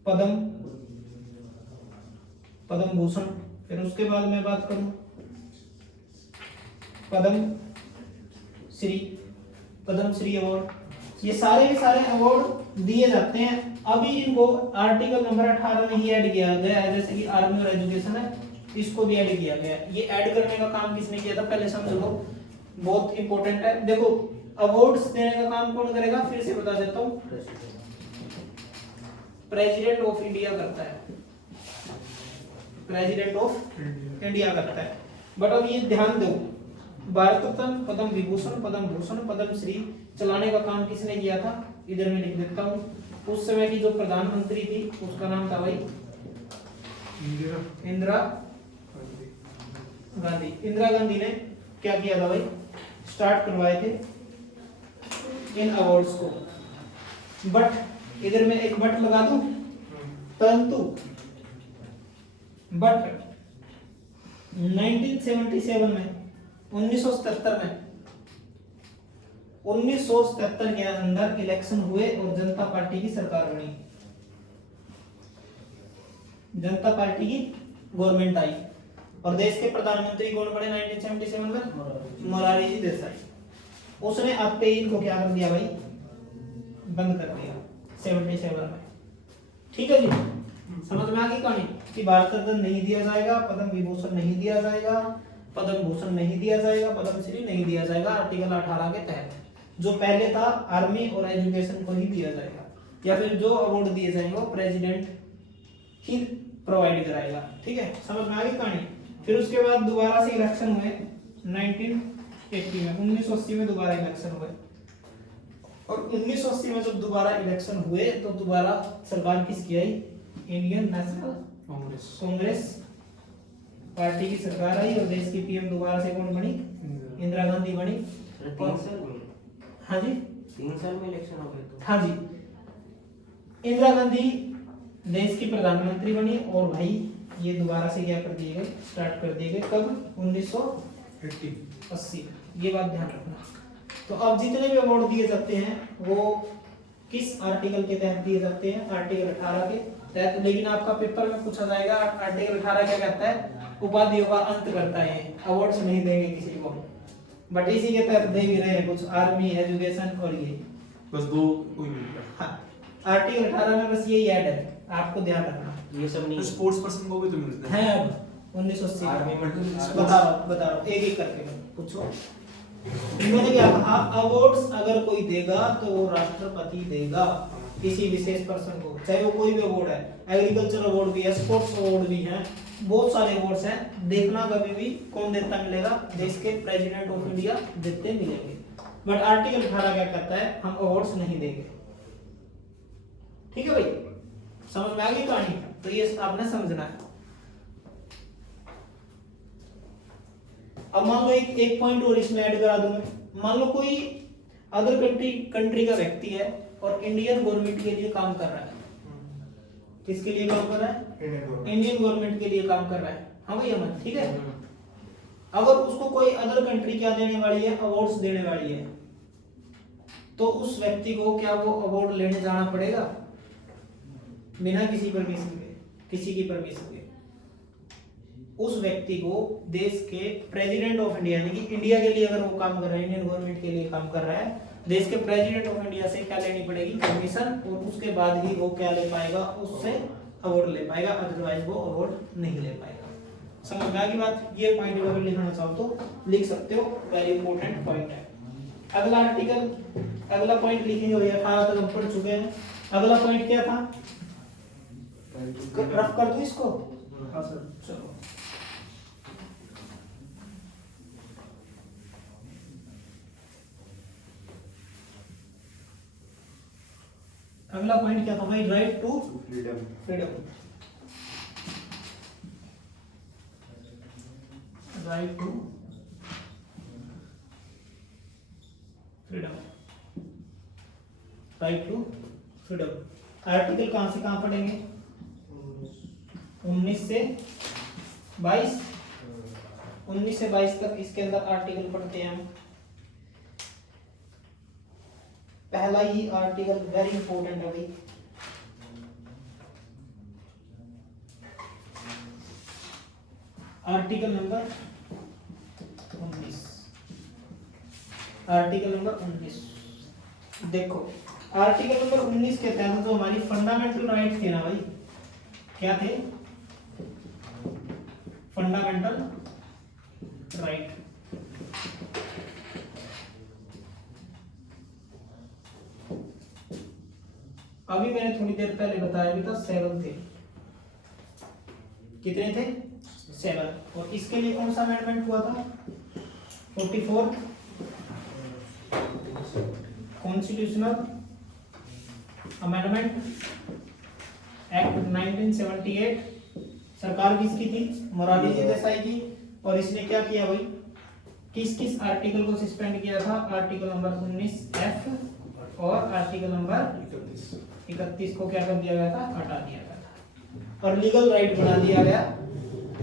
पद्म भूषण। फिर उसके बाद मैं बात करूं पद्म श्री अवार्ड। ये सारे के सारे अवार्ड दिए जाते हैं। अभी इनको आर्टिकल नंबर 18 में ही ऐड किया गया है, जैसे कि आर्मी और एजुकेशन है, इसको भी ऐड किया गया है। ये ऐड करने का काम किसने किया था पहले समझ लो, बहुत इंपॉर्टेंट है। देखो अवार्ड्स देने का काम कौन करेगा, फिर से बता देता हूँ, प्रेसिडेंट ऑफ इंडिया करता है, प्रेसिडेंट ऑफ इंडिया करता है। बट अब ये ध्यान दो, भारत रत्न, पद्म विभूषण, पद्म भूषण, पद्म श्री चलाने का काम किसने किया था? इधर मैं लिख देता हूँ। उस समय की जो प्रधानमंत्री थी उसका नाम था भाई इंदिरा गांधी। इंदिरा गांधी ने क्या किया था भाई? स्टार्ट करवाए थे इन अवार्ड्स को। बट इधर मैं एक बट लगा दूं, परंतु बट 1977 में 1977 के अंदर इलेक्शन हुए और जनता पार्टी की सरकार बनी, जनता पार्टी की गवर्नमेंट आई और देश के प्रधानमंत्री कौन बने 1977 में? मोरारजी जी देसाई। उसने आते ही इनको क्या कर दिया भाई? बंद कर दिया 77 में। ठीक है जी, समझ में आ गई कहानी कि भारत रत्न नहीं दिया जाएगा, पद्म विभूषण नहीं दिया जाएगा, पद्म भूषण नहीं दिया जाएगा, पद्म श्री नहीं दिया जाएगा आर्टिकल 18 के तहत। जो पहले था आर्मी और एजुकेशन को ही दिया जाएगा, या फिर जो अवार्ड दिए जाएंगे वो प्रेसिडेंट ही प्रोवाइड कराएगा। ठीक है, समझ में आ गई कहानी। फिर उसके बाद दोबारा से इलेक्शन हुए 1980 में, 1980 में दोबारा इलेक्शन हुए और 1980 में जब दोबारा इलेक्शन हुए तो दोबारा सरकार किसकी आई? इंडियन नेशनल कांग्रेस पार्टी की सरकार आई और देश की पीएम दोबारा से कौन बनी? इंदिरा गांधी बनी। 3 साल में? हाँ जी, 3 साल में इलेक्शन हो गए तो? हाँ जी, इंदिरा गांधी देश की प्रधानमंत्री बनी और भाई ये दोबारा से क्या कर दिए गए? स्टार्ट कर दिए गए। कब? 1980। ये बात ध्यान रखना। तो अब जितने भी अवार्ड दिए जाते हैं वो किस आर्टिकल के तहत दिए जाते हैं? आर्टिकल 18 के तहत। लेकिन आपका पेपर में पूछा जाएगा आर्टिकल 18 क्या कहता है? उपाधियों का अंत करता है, अवार्ड्स नहीं देंगे किसी को, बट इसी के तहत दे भी रहे हैं कुछ, आर्मी, एजुकेशन और ये बस दो कोई नहीं। हाँ, आर्टिकल 18 में बस यही ऐड है, आपको ध्यान रखना। ये सब नहीं तो स्पोर्ट्स पर्सन को भी तो मिलता है अब 1980 आर्मी में बता रहा हूँ एक एक करके पूछो। मैंने क्या कहा? अवार्ड्स अगर कोई देगा तो वो राष्ट्रपति देगा किसी विशेष पर्सन को, चाहे वो कोई भी अवार्ड है, एग्रीकल्चर अवार्ड भी है, स्पोर्ट्स अवार्ड भी है, बहुत सारे अवार्ड्स हैं। देखना कभी भी कौन देता मिलेगा? देश के प्रेसिडेंट ऑफ इंडिया देते मिलेंगे। बट आर्टिकल 18 क्या कहता है? हम अवार्ड्स नहीं देंगे। ठीक है भाई, समझ में आ गई कहानी? तो ये आपने समझना है। अब मान लो एक पॉइंट और इसमें ऐड करा दूं मैं। मान लो कोई अदर कंट्री का व्यक्ति है और इंडियन गवर्नमेंट के लिए काम कर रहा है। किसके लिए काम कर रहा है? इंडियन गवर्नमेंट के लिए काम कर रहा है। हाँ भैया मन, ठीक है। अगर उसको कोई अदर कंट्री क्या देने वाली है? अवार्ड्स देने वाली है, तो उस व्यक्ति को क्या वो अवार्ड लेने जाना पड़ेगा बिना किसी परमिशन के? किसी की परमिशन के, उस व्यक्ति को देश के प्रेसिडेंट ऑफ इंडिया, यानी कि इंडिया के लिए अगर वो काम कर रहा है, इंडियन गवर्नमेंट के लिए काम कर रहा है, देश के प्रेसिडेंट ऑफ इंडिया से क्या लेनी पड़ेगी, परमिशन, और उसके बाद ही वो क्या ले पाएगा, उससे अवार्ड ले पाएगा, अदरवाइज वो अवार्ड नहीं ले पाएगा। समझ में आ गई बात? ये पॉइंट अगर लिखना चाहो तो लिख सकते हो, वेरी इंपॉर्टेंट पॉइंट है। अगला आर्टिकल, अगला पॉइंट लिखेंगे भैया, 18 तक हम पढ़ चुके हैं। अगला पॉइंट क्या था, रफ कर दो इसको। हाँ सर, चलो अगला पॉइंट क्या था भाई, right to freedom. Freedom, right to freedom, right to freedom. Article कहां से कहां पढ़ेंगे, 19 से 22, 19 से 22 तक इसके अंदर आर्टिकल पढ़ते हैं हम। पहला ही आर्टिकल वेरी इंपॉर्टेंट है भाई, आर्टिकल नंबर 19, आर्टिकल नंबर 19। देखो आर्टिकल नंबर 19 के तहत जो हमारी फंडामेंटल राइट थे ना भाई, क्या थे, फंडामेंटल राइट। अभी मैंने थोड़ी देर पहले बताया भी था 7 थे, कितने थे, 7। और इसके लिए कौन सा अमेंडमेंट हुआ था, 44 कॉन्स्टिट्यूशनल अमेंडमेंट एक्ट 1978। सरकार किसकी थी, मोरारजी जी देसाई की। और इसने क्या किया भाई, किस किस आर्टिकल को सस्पेंड किया था, आर्टिकल नंबर 19F और आर्टिकल नंबर 31 को क्या कर दिया गया था, हटा दिया गया था। और लीगल राइट बना दिया गया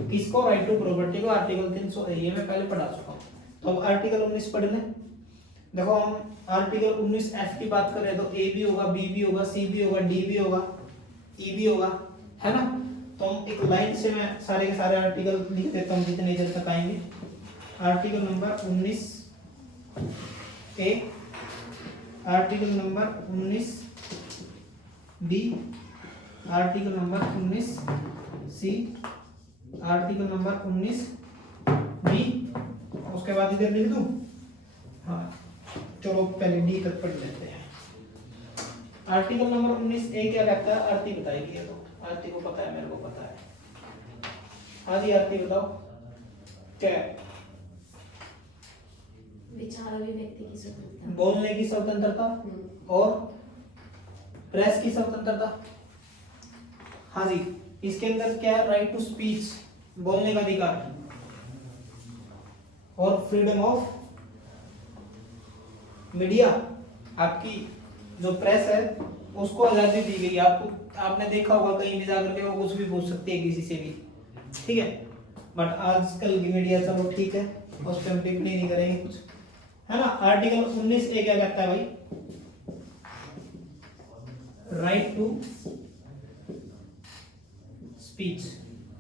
किसको, राइट टू प्रॉपर्टी को, आर्टिकल 300, ये मैं पहले पढ़ा चुका हूँ। तो अब आर्टिकल 19 पढ़ लें। देखो हम आर्टिकल 19F की बात कर रहे हैं तो ए भी होगा, बी भी होगा, सी भी होगा, डी भी होगा, ई भी होगा, है ना। तो हम एक लाइन से मैं सारे के सारे आर्टिकल लिख देता हूँ जितनी देर तक आएंगे। Article number 19 A, article number 19 B, article number 19 C, article number 19 D, उसके बाद इधर लिख दूं। हाँ चलो पहले डी तक पढ़ लेते हैं। आर्टिकल नंबर 19 ए क्या कहता है, आरती बताएगी। ये तो आरती को पता है, मेरे को पता है। हाँ जी आरती बताओ क्या है। विचार अभिव्यक्ति की स्वतंत्रता, बोलने की स्वतंत्रता और प्रेस की स्वतंत्रता। हाँ जी, इसके अंदर क्या है, राइट टू स्पीच, बोलने का अधिकार, और फ्रीडम ऑफ मीडिया, आपकी जो प्रेस है उसको आजादी दी गई। आपको आपने देखा होगा कहीं भी जाकर के वो कुछ भी पूछ सकती है किसी से भी, ठीक है। बट आजकल की मीडिया चलो ठीक है, उस पर हम टिप्पणी नहीं करेंगे कुछ, है ना। आर्टिकल 19 ए क्या कहता है भाई, right to speech,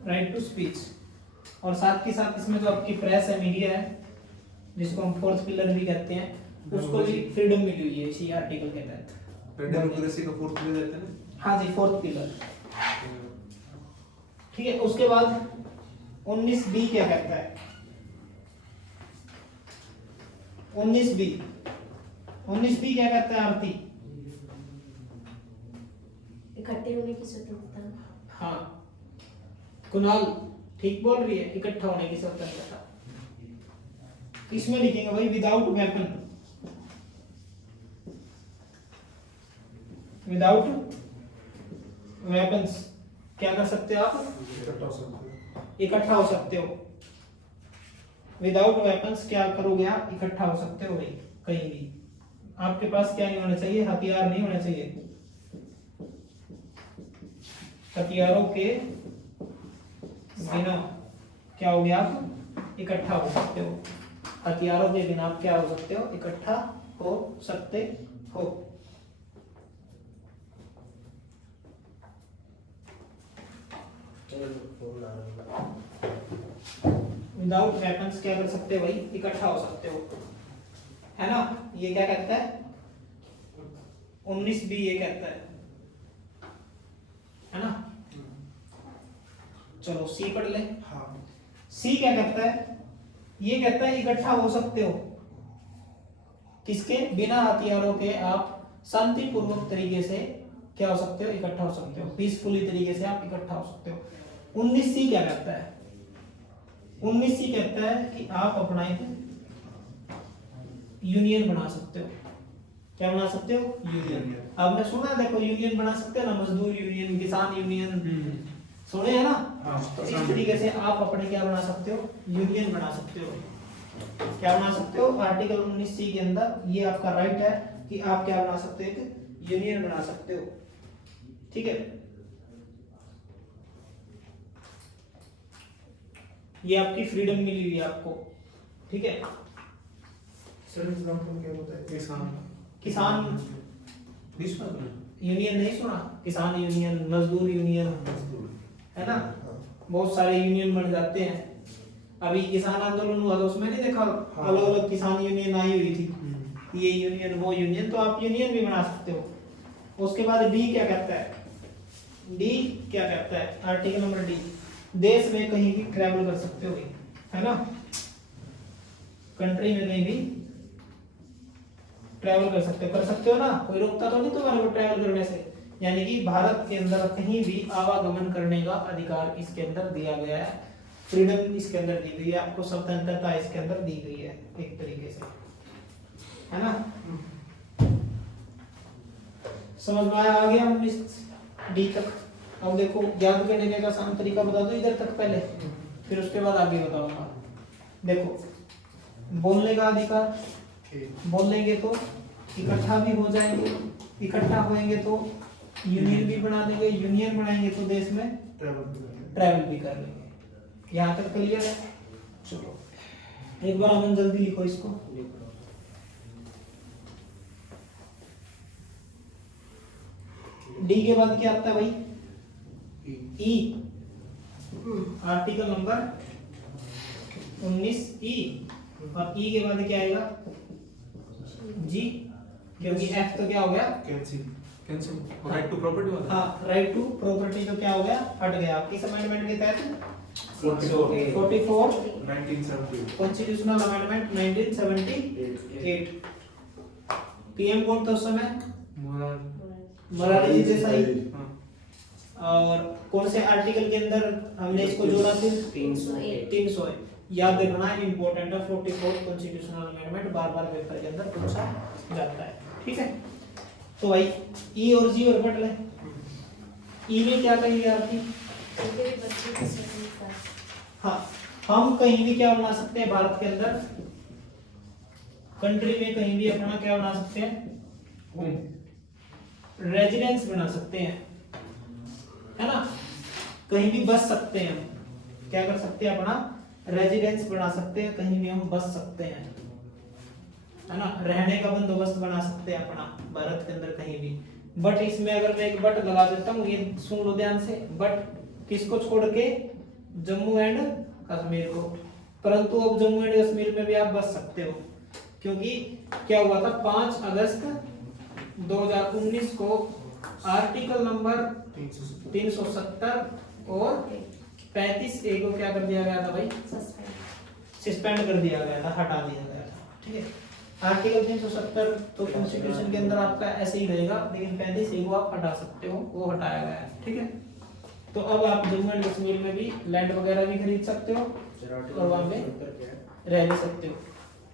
right to speech. और साथ के साथ इसमें जो आपकी प्रेस है, मीडिया है, जिसको हम फोर्थ पिलर भी कहते हैं, उसको भी फ्रीडम मिली हुई है इसी आर्टिकल के तहत। डेमोक्रेसी का फोर्थ पिलर रहता है ना। हाँ जी, फोर्थ पिलर, ठीक है। उसके बाद 19 बी क्या कहता है, 19 बी, 19 बी क्या कहता है आरती। इकट्ठे होने की स्वतंत्रता। हाँ कुणाल ठीक बोल रही है, इकट्ठा होने की स्वतंत्रता। इसमें लिखेंगे भाई विदाउट वेपन, विदाउट वेपन्स क्या कर सकते हो आप, इकट्ठा हो सकते हो। विदाउट वेपन्स क्या करोगे आप, इकट्ठा हो सकते हो भाई कहीं भी। आपके पास क्या नहीं होना चाहिए, हथियार नहीं होना चाहिए। हथियारों के बिना क्या हो गया, आप इकट्ठा हो सकते हो। हथियारों के बिना आप क्या हो सकते हो, इकट्ठा हो सकते हो। चलो फोन आ रहा विदाउट वेपन्स क्या कर सकते हो भाई, इकट्ठा हो सकते हो, है ना। ये क्या कहता है 19 बी, ये कहता है ना। चलो सी पढ़ ले। हाँ सी क्या कहता है, ये कहता है इकट्ठा हो सकते हो किसके, बिना हथियारों के आप शांतिपूर्वक तरीके से क्या हो सकते हो, इकट्ठा हो सकते हो, पीसफुली तरीके से आप इकट्ठा हो सकते हो। 19 सी क्या कहता है, 19 सी कहता है कि आप अपना एक यूनियन बना सकते हो। क्या बना सकते हो, यूनियन। आपने सुना है, देखो यूनियन बना सकते हो ना, मजदूर यूनियन, किसान यूनियन, सुने है ना। हाँ, तो इस तरीके से आप अपने क्या बना सकते हो, यूनियन बना सकते हो। क्या बना सकते हो, आर्टिकल 19 सी के अंदर ये आपका राइट है कि आप क्या बना सकते हो, एक यूनियन बना सकते हो, ठीक है। ये आपकी फ्रीडम मिली हुई है आपको, ठीक है। सर एग्जांपल क्या होता है, किसान नहीं सुना तुमने? यूनियन नहीं सुना, किसान यूनियन, मजदूर यूनियन, है ना। बहुत सारे यूनियन बन जाते हैं। अभी किसान आंदोलन हुआ था, उसमें नहीं देखा अलग अलग किसान यूनियन आई हुई थी, ये यूनियन वो यूनियन, तो आप यूनियन भी बना सकते हो। उसके बाद डी क्या कहता है, डी क्या कहता है, आर्टिकल नंबर डी, देश में कहीं भी ट्रैवल कर सकते हो, है ना। कंट्री में कहीं भी ट्रैवल कर सकते हो ना, कोई रोकता तो नहीं तुम्हारे को ट्रैवल करने से। यानी कि भारत के अंदर कहीं भी आवागमन करने का अधिकार इसके अंदर दिया गया है, फ्रीडम इसके अंदर दी गई है आपको, स्वतंत्रता इसके अंदर दी गई है एक तरीके से, है ना। समझ में आया, आ गया 19 डी तक। अब देखो याद करने का आसान तरीका बता दो इधर तक पहले, फिर उसके बाद आगे बताऊंगा। देखो बोलने का अधिकार, बोल लेंगे तो इकट्ठा भी हो जाएंगे, इकट्ठा होएंगे तो यूनियन भी बना देंगे, यूनियन बनाएंगे तो देश में ट्रैवल भी कर लेंगे। यहाँ तक क्लियर है। चलो एक बार अमन जल्दी लिखो इसको। डी के बाद क्या आता है भाई, ई, आर्टिकल नंबर 19 ई, और ई के बाद क्या आएगा, जी, क्योंकि एफ तो क्या हो गया, कैंसिल राइट टू प्रॉपर्टी वाला। हाँ राइट टू प्रॉपर्टी तो क्या हो गया, हट गया। किस अमेंडमेंट के तहत, 44 44 1978 कॉन्स्टिट्यूशनल अमेंडमेंट 1978। पीएम कौन था उस समय, मोरारजी देसाई। और कौन से आर्टिकल के अंदर हमने इसको जोड़ा फिर, 300 याद रखना इंपॉर्टेंट है। 44 कॉन्स्टिट्यूशनल अमेंडमेंट बार बार पेपर के अंदर पूछा जाता है, ठीक है। तो भाई ई और जी और पढ़ ले। ई में क्या कहेंगे आपकी, बच्चे की स्वतंत्रता। हाँ हम कहीं भी क्या बना सकते हैं भारत के अंदर, कंट्री में कहीं भी अपना क्या बना सकते हैं, रेजिडेंस बना सकते हैं, है ना। कहीं भी बस सकते हैं हम, क्या कर सकते हैं, अपना रेजिडेंस बना सकते हैं, कहीं भी हम बस सकते हैं, है ना। रहने का बंदोबस्त बना सकते हैं अपना भारत के अंदर कहीं भी। बट इसमें अगर मैं एक बट लगा देता हूँ, ये सुन लो ध्यान से, बट किसको छोड़ के, जम्मू एंड कश्मीर को। परंतु अब जम्मू एंड कश्मीर में भी आप बस सकते हो, क्योंकि क्या हुआ था 5 अगस्त 2019 को आर्टिकल नंबर 370 और 35A को क्या कर दिया गया था भाई, सस्पेंड कर दिया गया था, हटा दिया गया था, ठीक है। आर्टिकल 370 तो कॉन्स्टिट्यूशन के अंदर आपका ऐसे ही रहेगा, लेकिन 35A को आप हटा सकते हो, वो हटाया गया है, ठीक है। तो अब आप जम्मू एंड कश्मीर में भी लैंड वगैरह भी खरीद सकते हो और वहां पे रह भी सकते हो,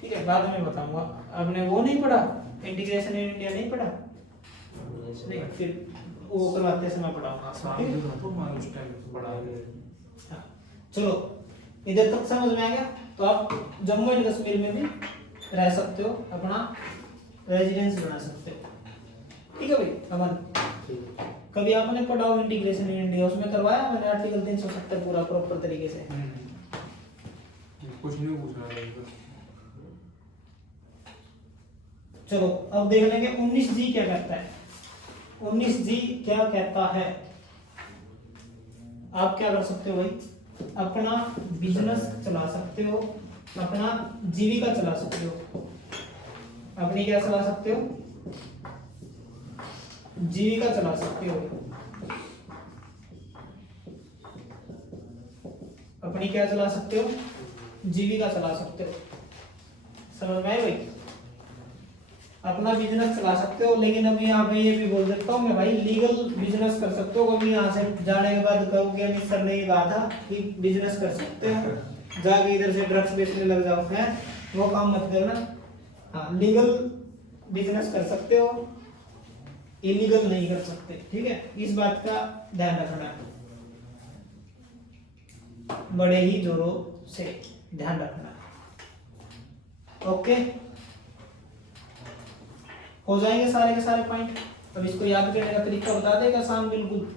ठीक है। बाद में बताऊंगा। आपने वो नहीं पढ़ा, इंटीग्रेशन इन इंडिया नहीं पढ़ा, नहीं फिर वो करवाते समय पढ़ाऊंगा, ठीक है। हाँ, चलो इधर तक समझ में आ गया। तो आप जम्मू एंड कश्मीर में भी रह सकते हो, अपना रेजिडेंस बना सकते हो, ठीक है भाई। अमन कभी आपने पढ़ा हो इंटीग्रेशन इन इंडिया, उसमें करवाया मैंने आर्टिकल 370 पूरा प्रॉपर तरीके से। कुछ नहीं पूछ रहा है। चलो अब देख लेंगे 19G क्या कहता है। 19G क्या कहता है, आप क्या कर सकते हो भाई, अपना बिजनेस चला सकते हो, अपना जीविका चला सकते हो। अपनी क्या चला सकते हो, जीविका चला सकते हो। अपनी क्या चला सकते हो, जीविका चला सकते हो। समझ में आए भाई, अपना बिजनेस चला सकते हो। लेकिन अभी यहाँ पे ये भी बोल देता हूँ मैं भाई, लीगल बिजनेस कर सकते हो। कभी यहाँ से जाने के बाद कहोगे अमित सर ने ये कहा था कि बिजनेस कर सकते हो, जाके इधर से ड्रग्स बेचने लग जाओ, है वो काम मत करना। हाँ, लीगल बिजनेस कर सकते हो, इलीगल नहीं कर सकते, ठीक है। इस बात का ध्यान रखना है, बड़े ही जोरों से ध्यान रखना है। ओके, हो जाएंगे सारे के सारे पॉइंट। अब इसको याद करने का तरीका बता देगा शाम, बिल्कुल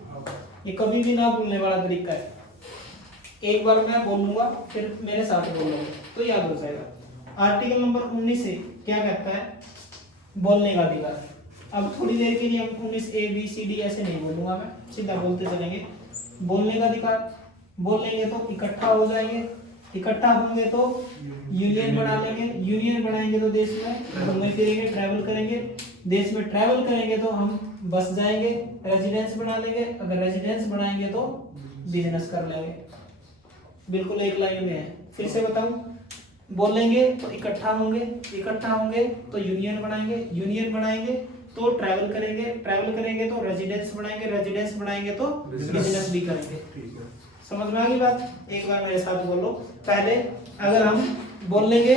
ये कभी भी ना भूलने वाला तरीका है। एक बार मैं बोलूंगा फिर मेरे साथ बोलूंगा तो याद हो जाएगा। आर्टिकल नंबर 19 से क्या कहता है, बोलने का अधिकार। अब थोड़ी देर के लिए हम 19 A B C D ऐसे नहीं बोलूंगा, मैं सीधा बोलते चलेंगे। बोलने का अधिकार, बोलेंगे तो इकट्ठा हो जाएंगे, इकट्ठा होंगे तो यूनियन बना लेंगे, यूनियन बनाएंगे तो देश में घूमेंगे फिरेंगे, ट्रैवल करेंगे। देश में ट्रैवल करेंगे तो हम बस जाएंगे, रेजिडेंस बना लेंगे, अगर रेजिडेंस बनाएंगे तो बिजनेस कर लेंगे। बिल्कुल एक लाइन में है। फिर से बताऊं, बोलेंगे तो इकट्ठा होंगे, इकट्ठा होंगे तो यूनियन बनाएंगे, यूनियन बनाएंगे तो ट्रैवल करेंगे, ट्रैवल करेंगे तो रेजिडेंस बनाएंगे, रेजिडेंस बनाएंगे तो बिजनेस भी करेंगे। ठीक है। समझ में आ गई बात? एक बार मेरे साथ बोलो। पहले अगर हम बोल लेंगे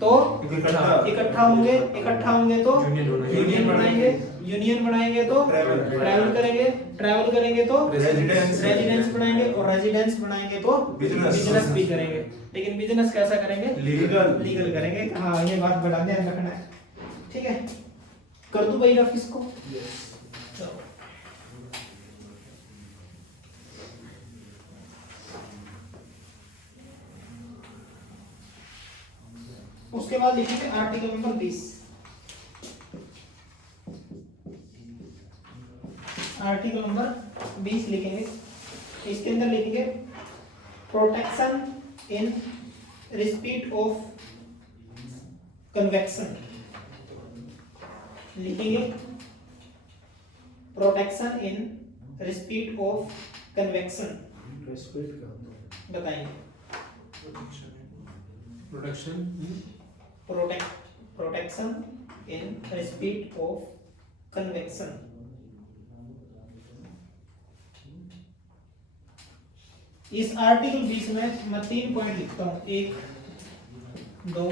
तो इकट्ठा होंगे, इकट्ठा होंगे तो यूनियन बनाएंगे, यूनियन बनाएंगे तो ट्रैवल करेंगे, ट्रैवल करेंगे तो रेजिडेंस बनाएंगे, और रेजिडेंस बनाएंगे तो बिजनेस भी करेंगे। लेकिन बिजनेस कैसा करेंगे, लीगल करेंगे। हाँ, ये बात बड़ा ध्यान रखना है, ठीक है। कर दूं भाई रफ इसको? चलो, उसके बाद लिखेंगे आर्टिकल नंबर 20। आर्टिकल नंबर 20 लिखेंगे, इसके अंदर लिखेंगे protection in respect of conviction. लिखेंगे protection in respect of conviction. बताएंगे protection in respect of conviction. इस आर्टिकल 20 में मैं 3 पॉइंट लिखता हूं, 1, 2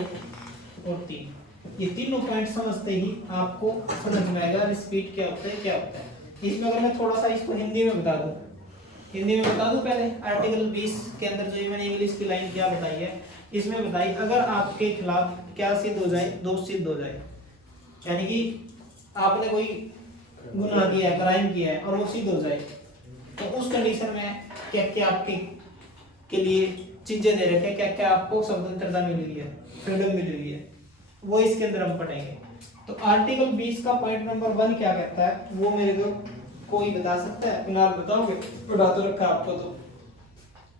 और 3। ये तीनों पॉइंट समझते ही आपको समझ में आएगा रिस्पेक्ट क्या होता है, क्या होता है। इसमें अगर मैं थोड़ा सा इसको हिंदी में बता दूं, हिंदी में बता दूं पहले। आर्टिकल 20 के अंदर जो मैंने इंग्लिश की लाइन क्या बताई है, इसमें बताई अगर आपके खिलाफ क्या सिद्ध हो जाए, दोष सिद्ध हो जाए, यानी कि आपने कोई गुनाह किया है, क्राइम किया है और वो सिद्ध हो जाए, तो उस कंडीशन में क्या क्या आपके के लिए चीजें दे रखे हैं, क्या क्या आपको स्वतंत्रता मिली हुई है, फ्रीडम मिली हुई है, वो इसके अंदर हम पढ़ेंगे। तो आर्टिकल 20 का पॉइंट नंबर 1 क्या कहता है, वो मेरे को कोई बता सकता है? फिलहाल बताओगे, बता तो रखा आपको। तो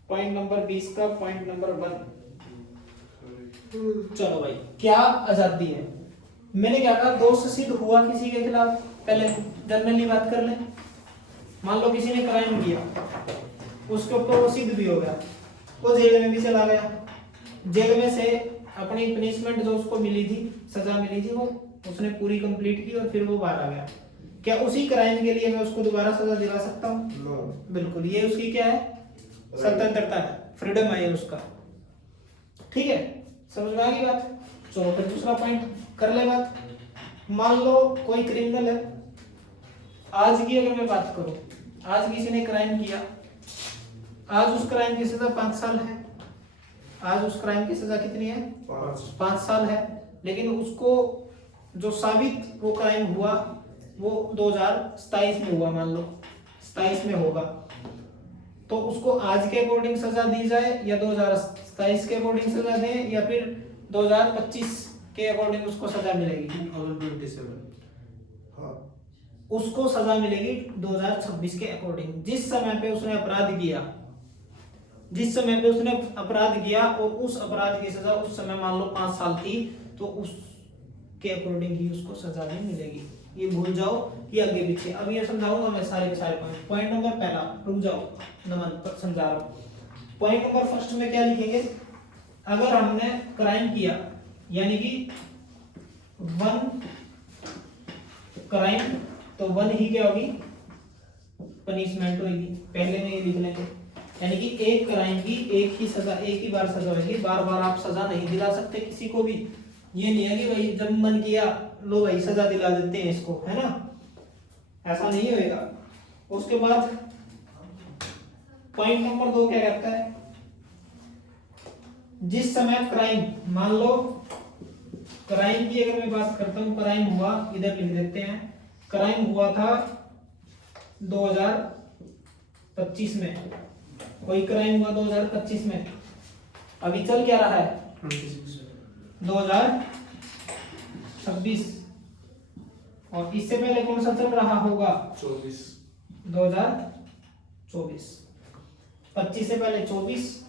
पॉइंट नंबर 20 का पॉइंट नंबर 1, चलो भाई, क्या आजादी है। मैंने क्या कहा, दोष सिद्ध हुआ किसी के खिलाफ, पहले जनरली बात कर ले। मान लो किसी ने क्राइम किया, उसके ऊपर वो सिद्ध भी हो गया, वो जेल में भी चला गया, जेल में से अपनी पनिशमेंट जो उसको मिली थी, सजा मिली थी, वो उसने पूरी कंप्लीट की और फिर वो बाहर आ गया। क्या उसी क्राइम के लिए मैं उसको दोबारा सजा दिला सकता हूँ? बिल्कुल, ये उसकी क्या है, स्वतंत्रता है, फ्रीडम है ये उसका, ठीक है। समझ में आ गई बात? चलो फिर दूसरा पॉइंट कर ले बात। मान लो कोई क्रिमिनल है, आज की अगर मैं बात करूं, आज किसी ने क्राइम किया, आज उस क्राइम की सजा 5 साल है। आज उस क्राइम की सजा कितनी है? 5 साल है। लेकिन उसको जो साबित वो क्राइम हुआ वो 2027 में हुआ, मान लो 27 में होगा, तो उसको आज के अकॉर्डिंग सजा दी जाए या 2027 के अकॉर्डिंग सजा दें या फिर 2025 के अकॉर्डिंग उसको सजा मिलेगी? 2027 उसको सजा मिलेगी 2026 के अकॉर्डिंग। जिस समय पे उसने अपराध किया जिस समय पे उसने अपराध किया और उस अपराध की सजा उस समय मान लो 5 साल थी, तो उसके अकॉर्डिंग ही उसको सजा नहीं मिलेगी। ये भूल जाओ कि आगे पीछे। अब ये समझाऊंगा मैं सारे के सारे पॉइंट। पॉइंट नंबर पहला, रुक जाओ नमन समझा रहा हूँ। पॉइंट नंबर फर्स्ट में क्या लिखेंगे, अगर हमने क्राइम किया यानी कि 1 क्राइम, तो 1 ही क्या होगी, पनिशमेंट होगी। पहले में ये लिख लेंगे, यानी कि एक क्राइम की एक ही सजा, एक ही बार सजा होगी, बार बार आप सजा नहीं दिला सकते किसी को भी। ये नहीं है कि भाई जब मन किया लो भाई सजा दिला देते हैं इसको, है ना, ऐसा नहीं होएगा। उसके बाद पॉइंट नंबर 2 क्या कहता है, जिस समय क्राइम, मान लो क्राइम की अगर मैं बात करता हूं, क्राइम हुआ, इधर लिख देते हैं, क्राइम हुआ था 2025 में, कोई क्राइम हुआ 2025 में, अभी चल क्या रहा है 2026, और इससे पहले कौन सा चल रहा होगा 2024, 25 से पहले 24,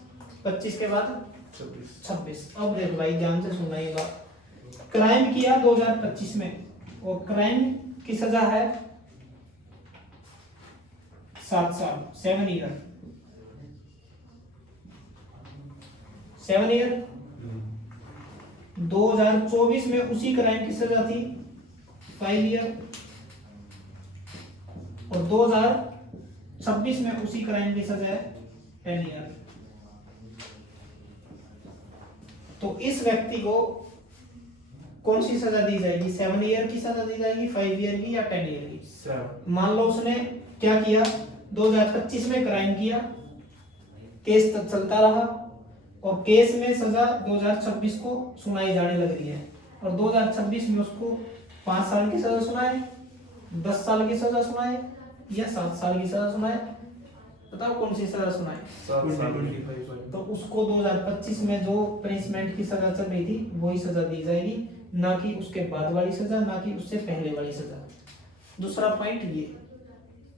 25 के बाद 26। अब देख भाई ध्यान से सुनना ये बात, क्राइम किया 2025 में और क्राइम की सजा है 7 साल, 7 ईयर, 7 ईयर। 2024 में उसी क्राइम की सजा थी 5 ईयर, और 2026 में उसी क्राइम की सजा है 10 ईयर। तो इस व्यक्ति को कौन सी सजा दी जाएगी, 7 ईयर की सजा दी जाएगी, 5 ईयर की या 10 ईयर की। मान लो उसने क्या किया, 2025 में क्राइम किया, केस तक चलता रहा और केस में सजा 2026 को सुनाई जाने लग रही है, और 2026 में उसको 5 साल की सजा सुनाए, 10 साल की सजा सुनाए या 7 साल की सजा सुनाए, बताओ कौन सी सजा सुनाए। तो उसको 2025 में जो पनिशमेंट की सजा चल रही थी वही सजा दी जाएगी, ना कि उसके बाद वाली सजा, ना कि उससे पहले वाली सजा। दूसरा पॉइंट ये,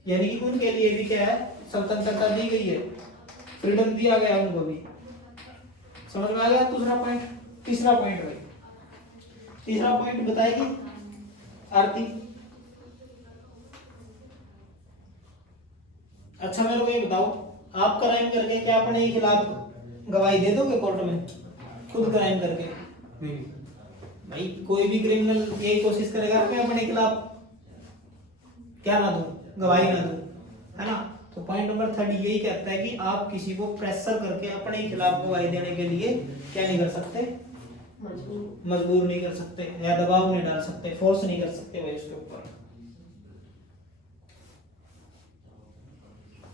यानी कि उनके लिए भी क्या है, स्वतंत्रता दी गई है, फ्रीडम दिया गया उनको भी। समझ में आ गया दूसरा पॉइंट। तीसरा पॉइंट भाई, तीसरा पॉइंट बताएगी आरती। अच्छा मेरे को ये बताओ, आप क्राइम करके क्या अपने खिलाफ गवाही दे दोगे कोर्ट में, खुद क्राइम करके? नहीं भाई कोई भी क्रिमिनल यही कोशिश करेगा मैं अपने खिलाफ क्या ना दूं, गवाही ना दूं, है ना। तो पॉइंट नंबर 3 यही कहता है कि आप किसी को प्रेशर करके अपने खिलाफ गवाही देने के लिए क्या नहीं कर सकते, मजबूर नहीं कर सकते, या दबाव नहीं डाल सकते, फोर्स नहीं कर सकते भाई उसके ऊपर।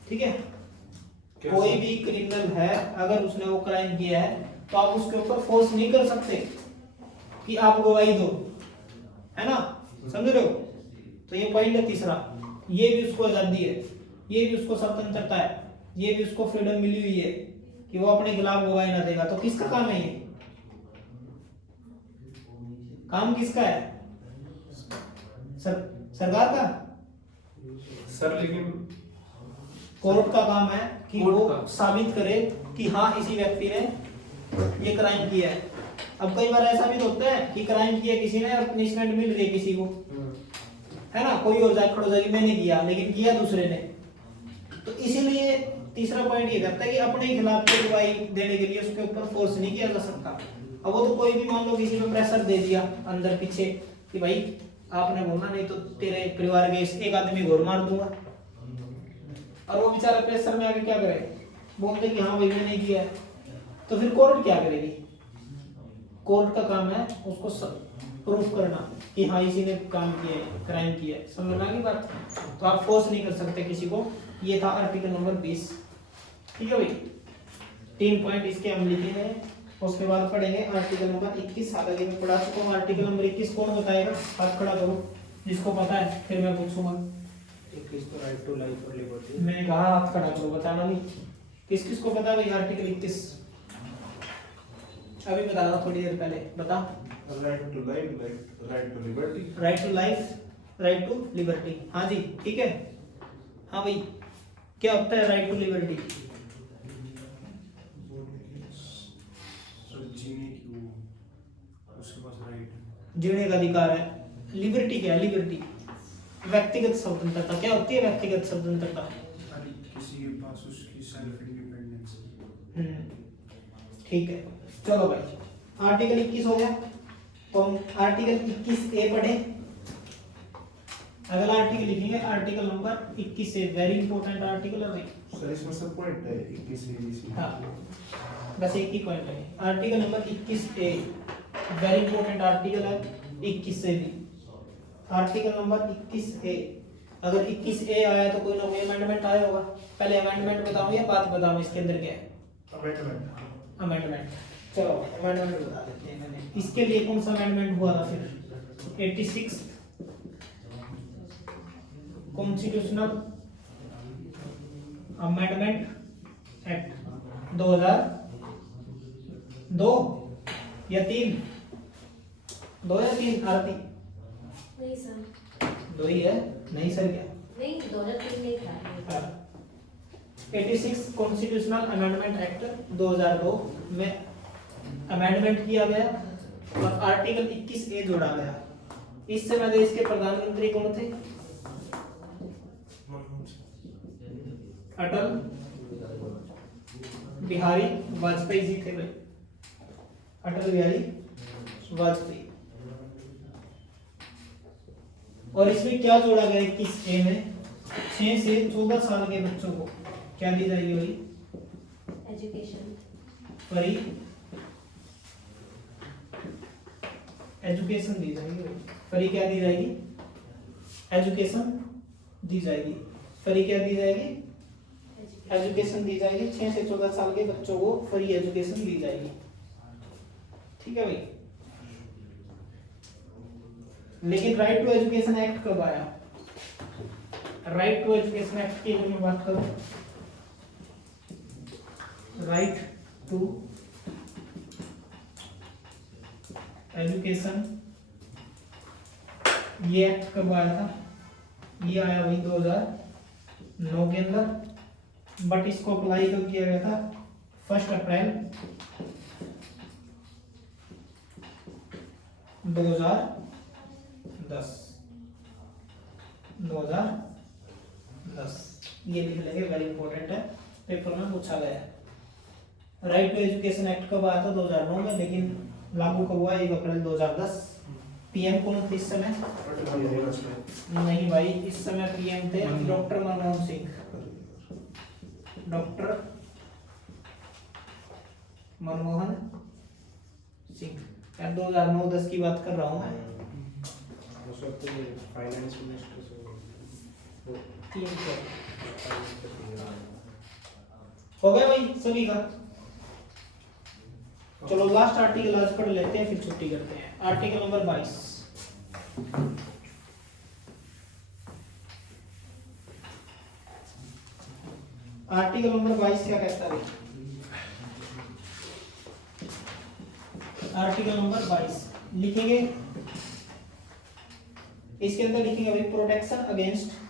ठीक है, कोई भी क्रिमिनल है अगर उसने वो क्राइम किया है तो आप उसके ऊपर फोर्स नहीं कर सकते कि आप गवाही दो, है ना, समझ रहे हो। तो ये पॉइंट है तीसरा, ये भी उसको आजादी है, ये भी उसको स्वतंत्रता है, ये भी उसको फ्रीडम मिली हुई है कि वो अपने खिलाफ गवाही ना देगा। तो किसका काम है ये, काम किसका है, सरकार का? सर लेकिन कोर्ट का काम है कि कोर्ट वो का। साबित करे कि हाँ इसी व्यक्ति ने ये क्राइम किया है। अब कई बार ऐसा भी तो होता है कि क्राइम किया किसी ने और पनिशमेंट मिल रही है किसी को, है ना, कोई और जाके खड़ो जाके मैंने किया लेकिन किया दूसरे ने। तो इसीलिए तीसरा पॉइंट ये करता है कि अपने खिलाफ की गवाही देने के लिए उसके ऊपर फोर्स नहीं किया जा सकता। अब वो तो कोई भी मान लो किसी पे प्रेशर दे दिया अंदर पीछे कि भाई आपने बोलना नहीं तो तेरे परिवार के एक आदमी घोर मार दूंगा, और वो बेचारा प्रेशर में आके क्या करे, बोलते कि हाँ भाई मैंने किया है, तो फिर कोर्ट क्या करेगी? कोर्ट का काम है उसको प्रूफ करना कि हाँ इसी ने काम किया है, क्राइम किया है। समझ में आ गई बात। तो आप फोर्स नहीं कर सकते किसी को। ये था आर्टिकल नंबर 20। ठीक है भाई, 3 पॉइंट इसके हम लिखे हैं। उसके बाद पढ़ेंगे आर्टिकल नंबर 21। हालांकि मैं पढ़ा चुका हूँ आर्टिकल नंबर 21। कौन बताएगा? हाथ खड़ा करो जिसको पता है, फिर मैं पूछूंगा। 21 तो राइट टू लाइफ और लिबर्टी। मैंने कहा हाथ खड़ा करो, बताना नहीं। किस किस को पता है भाई आर्टिकल 21? अभी बता रहा थोड़ी देर पहले, बता। Right to life, right to liberty. Right to life, right to liberty. हाँ जी ठीक है। हाँ भाई, क्या होता है राइट टू लिबर्टी? जीने का अधिकार है। लिबर्टी क्या है? लिबर्टी व्यक्तिगत स्वतंत्रता। क्या होती है व्यक्तिगत स्वतंत्रता? किसी के पास उसकी सेल्फ इंडिपेंडेंस। ठीक है, चलो भाई आर्टिकल 21 हो गया। तो हम आर्टिकल 21A पढ़े। अगला आर्टिकल लिखेंगे article number 21A। Very important article है भाई। सर इसमें सब पॉइंट है 21 से। हाँ बस एक ही पॉइंट है। Article number 21A very important article है। 21 से भी आर्टिकल नंबर 21A। अगर 21A आया तो कोई ना कोई अमेंडमेंट आया होगा। पहले अमेंडमेंट बताऊं या बात बताऊं इसके अंदर क्या है? अमेंडमेंट। चलो अमेंडमेंट बता देते हैं। मैंने इसके लिए कौन सा अमेंडमेंट हुआ था फिर? 86 कॉन्स्टिट्यूशनल अमेंडमेंट एक्ट 2002 या 3? 2 या 3 आरती? नहीं सर, 2 ही है। नहीं सर क्या? नहीं 2003 नहीं था। 86 कॉन्स्टिट्यूशनल अमेंडमेंट एक्ट 2002 में अमेंडमेंट किया गया और आर्टिकल 21A जोड़ा गया। इस समय देश के प्रधानमंत्री कौन थे? अटल बिहारी वाजपेयी जी थे भाई। अटल बिहारी वाजपेयी। और इसमें क्या जोड़ा गया 21A में? 6 से 14 साल के बच्चों को क्या दी जाएगी भाई? एजुकेशन। फ्री एजुकेशन दी जाएगी भाई। फ्री क्या दी जाएगी? एजुकेशन दी जाएगी। फ्री क्या दी जाएगी? एजुकेशन दी जाएगी। 6 से 14 साल के बच्चों को फ्री एजुकेशन दी जाएगी। ठीक है भाई। लेकिन राइट टू एजुकेशन एक्ट कब आया? राइट टू एजुकेशन एक्ट की अगर मैं बात करूं, राइट टू एजुकेशन ये एक्ट कब आया था? ये आया वही 2009 के अंदर। बट इसको अप्लाई कब किया गया था? 1 अप्रैल 2010। ये लिख लेंगे, वेरी इंपॉर्टेंट है, पेपर में पूछा गया है। राइट टू एजुकेशन एक्ट कब आया था? 2009 में। लेकिन लागू कब हुआ? 1 अप्रैल 2010। पीएम कौन थे इस समय? नहीं भाई, इस समय पीएम थे डॉक्टर मनमोहन सिंह। डॉक्टर मनमोहन सिंह। 2009-10 की बात कर रहा हूँ मैं। फाइनेंस मिनिस्टर से 3 हो गया भाई सभी का। चलो लास्ट आर्टिकल आज पढ़ लेते हैं, फिर छुट्टी करते हैं। Article number 22। आर्टिकल नंबर 22 क्या कहता है? आर्टिकल नंबर 22 लिखेंगे। इसके अंदर लिखेंगे भाई प्रोटेक्शन अगेंस्ट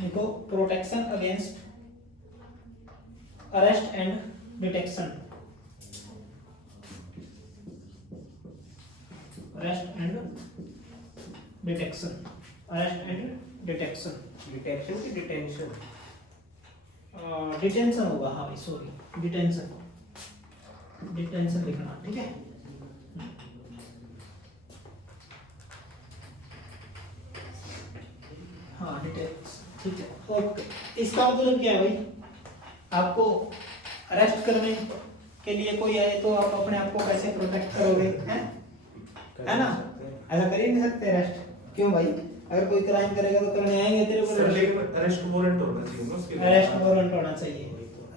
देखो protection against arrest and detection. Arrest and detection. Detection की डिटेंशन। डिटेंशन होगा। हाँ भाई सॉरी, डिटेंशन लिखना। ठीक है। हाँ डिटेक्शन। ठीक है ओके। इसका मतलब क्या है भाई? आपको अरेस्ट करने के लिए कोई आए तो आप अपने आप को कैसे प्रोटेक्ट करोगे? है ना? ऐसा कर ही नहीं सकते अरेस्ट। क्यों भाई? अगर कोई क्राइम करेगा तो करने आएंगे तेरे को। लेकिन अरेस्ट वारंट होना चाहिए ना उसके लिए। अरेस्ट वारंट होना चाहिए।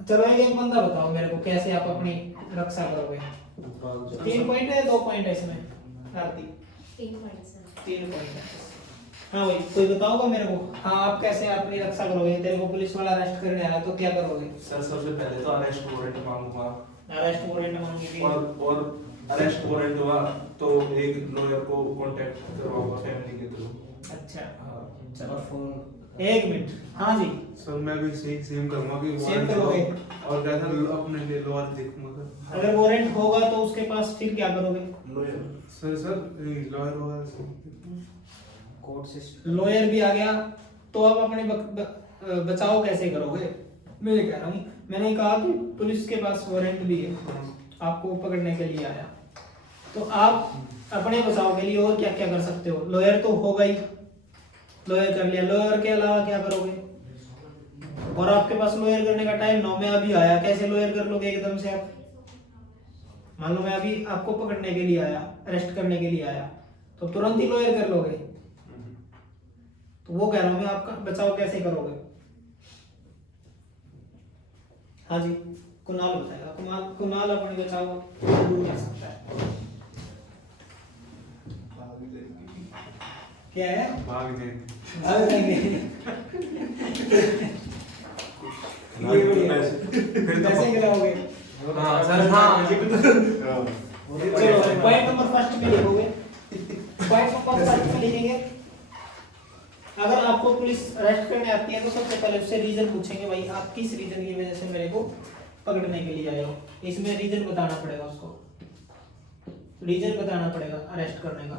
चलो एक बंदा बताओ मेरे को, कैसे आप अपनी रक्षा करोगे? 3 पॉइंट है, 2 पॉइंट है इसमें आरती? 3 पॉइंट सर। 3 पॉइंट है। हाँ भाई कोई बताओगे मेरे को? हाँ आप कैसे अपनी रक्षा करोगे? तेरे को पुलिस वाला अरेस्ट करने आया तो क्या करोगे? सर सबसे पहले तो अरेस्ट वारंट मांगूंगा। अरेस्ट वारंट मांगेंगे। और अरेस्ट वारंट हुआ तो एक लॉयर को कांटेक्ट करवाऊंगा फैमिली के थ्रू। अच्छा और फोन एक मिनट, हाँ जी सर मैं भी सेम करूंगा कि सेम warrant करोगे। हो, और कैसा अपने लिए लॉयर देखूंगा अगर वारंट होगा तो उसके पास फिर क्या करोगे? लॉयर सर लॉयर होगा कोर्ट सिस्टम लॉयर भी आ गया तो आप अपने बचाव कैसे करोगे? मैं ये कह रहा हूँ, मैंने कहा कि पुलिस के पास वारंट भी है, आपको पकड़ने के लिए आया, तो आप अपने बचाव के लिए और क्या क्या कर सकते हो? लॉयर तो होगा ही, लॉयर कर लिया, लॉयर के अलावा क्या करोगे? और आपके पास लॉयर करने का टाइम 9 में अभी आया, कैसे लॉयर कर लोगे एकदम से आप? मान लो मैं अभी आपको पकड़ने के लिए आया, अरेस्ट करने के लिए आया, तो तुरंत ही लॉयर कर लोगे? तो वो कह रहा हूँ मैं, आपका बचाव कैसे करोगे? हाँ जी, कुणाल बताएगा। कुणाल अपने बचाव कर सकता है। क्या है? भाग जाए भाग जाएंगे। ये बढ़िया। पैसे गिराओगे? हाँ सर हाँ चलो पॉइंट नंबर फर्स्ट में लिखोगे। पॉइंट नंबर फर्स्ट में लिखेंगे, अगर आपको पुलिस अरेस्ट करने आती है तो सबसे पहले उससे रीजन पूछेंगे, भाई आप किस रीजन की वजह से मेरे को पकड़ने के लिए आए हो? इसमें रीजन बताना पड़ेगा उसको, रीजन बताना पड़ेगा अरेस्ट करने का।